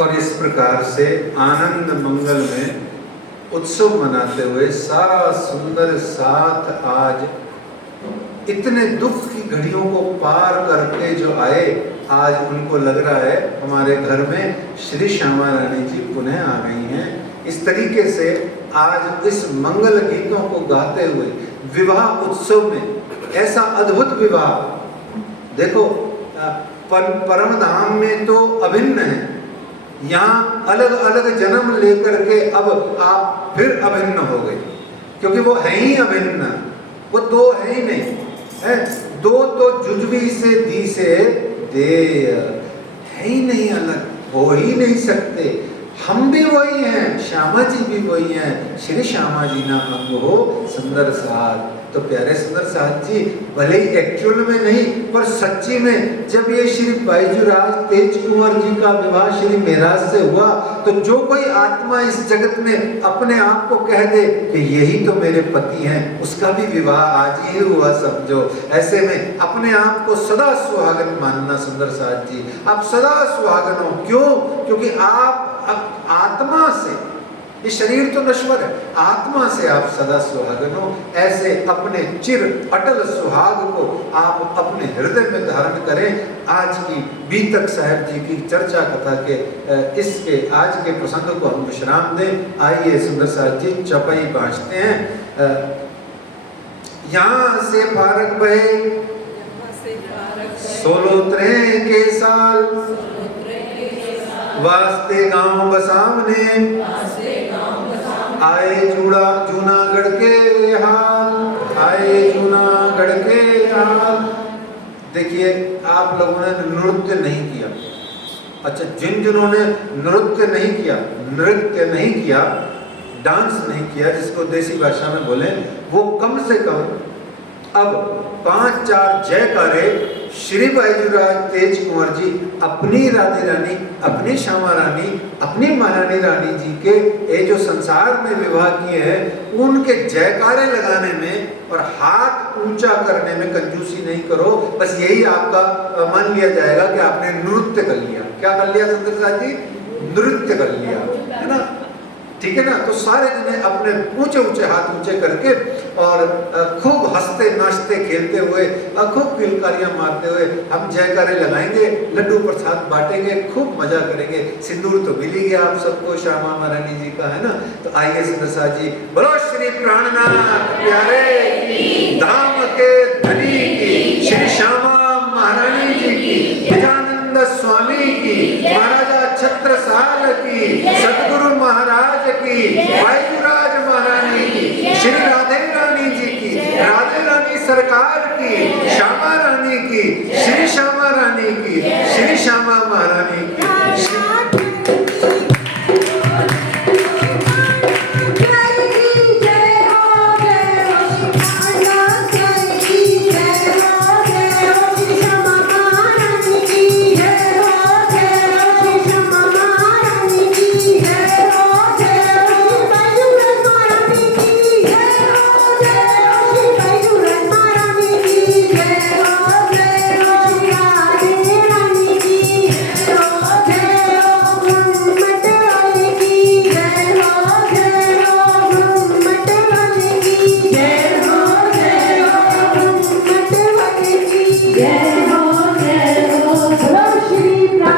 और इस प्रकार से आनंद मंगल में उत्सव मनाते हुए सारा सुंदर साथ आज इतने दुख की घड़ियों को पार करके जो आए, आज उनको लग रहा है हमारे घर में श्री श्यामा रानी जी पुनः आ गई हैं। इस तरीके से आज इस मंगल गीतों को गाते हुए विवाह उत्सव में ऐसा अद्भुत विवाह। देखो परम धाम में तो अभिन्न है, यहाँ अलग अलग जन्म लेकर के अब आप फिर अभिन्न हो गए, क्योंकि वो है ही अभिन्न, वो दो है ही नहीं है। दो तो जुजवी से दी से दे है ही नहीं, अलग हो ही नहीं सकते। हम भी वही हैं, श्यामा जी भी वही हैं, श्री श्यामा जी ना अंग हो सुंदर साथ। तो प्यारे सुंदर साथ जी भले ही एक्चुअल में नहीं पर सच्ची में जब ये श्री बाईजूराज तेज कुंवर जी का विवाह श्री मेराज से हुआ, तो जो कोई आत्मा इस जगत में अपने आप को कह दे कि यही तो मेरे पति हैं, उसका भी विवाह आज ही हुआ समझो। ऐसे में अपने आप को सदा सुहागन मानना सुंदर साथ जी, आप सदा सुहागन हो। क्यों? क्योंकि आप आत्मा से, ये शरीर तो नश्वर है, आत्मा से आप सदा सुहागन हो। ऐसे अपने चिर अटल सुहाग को आप अपने हृदय में धारण करें। आज की बीतक साहब जी की चर्चा कथा के इसके आज के प्रसंग को हम विश्राम दें। आइए सुंदर साथ जी चौपाई बाँचते हैं। यहाँ से फारक बहे सोलोत्रे के साल, वास्ते गांव बसावने आए जूनागढ़ के हाल, आए जूनागढ़ के हाल। देखिए आप लोगों ने नृत्य नहीं किया, अच्छा जिन्होंने नृत्य नहीं किया, डांस नहीं किया, जिसको देसी भाषा में बोले, वो कम से कम अब 5-4 जयकारे श्री बाईजूराज तेज कुंवर जी अपनी राधे रानी, अपनी श्यामा रानी, अपनी महारानी रानी जी के ये जो संसार में विवाह किए हैं उनके जयकारे लगाने में और हाथ ऊंचा करने में कंजूसी नहीं करो। बस यही आपका मान लिया जाएगा कि आपने नृत्य कर लिया। क्या कर लिया सुंदर साथ जी? नृत्य कर लिया, है ना? ठीक है ना? तो सारे जने अपने ऊंचे ऊंचे हाथ ऊंचे करके और खूब हंसते नाचते खेलते हुए, खूब किलकारियां मारते हुए हम जयकारे लगाएंगे, लड्डू प्रसाद बांटेंगे, खूब मजा करेंगे। सिंदूर तो मिल ही गया आप सबको श्यामा महारानी जी का, है ना? तो आइए सुंदर साथ जी, बोलो श्री प्राणनाथ प्यारे की, धाम के धनी की, श्री श्यामा महारानी जी की, गजानंद स्वामी की, महाराजा छत्रसाल की, सदगुरु महाराज की, बाईजूराज महारानी की, श्री राधे रानी जी की, राधे रानी सरकार की, श्यामा रानी की, श्री श्यामा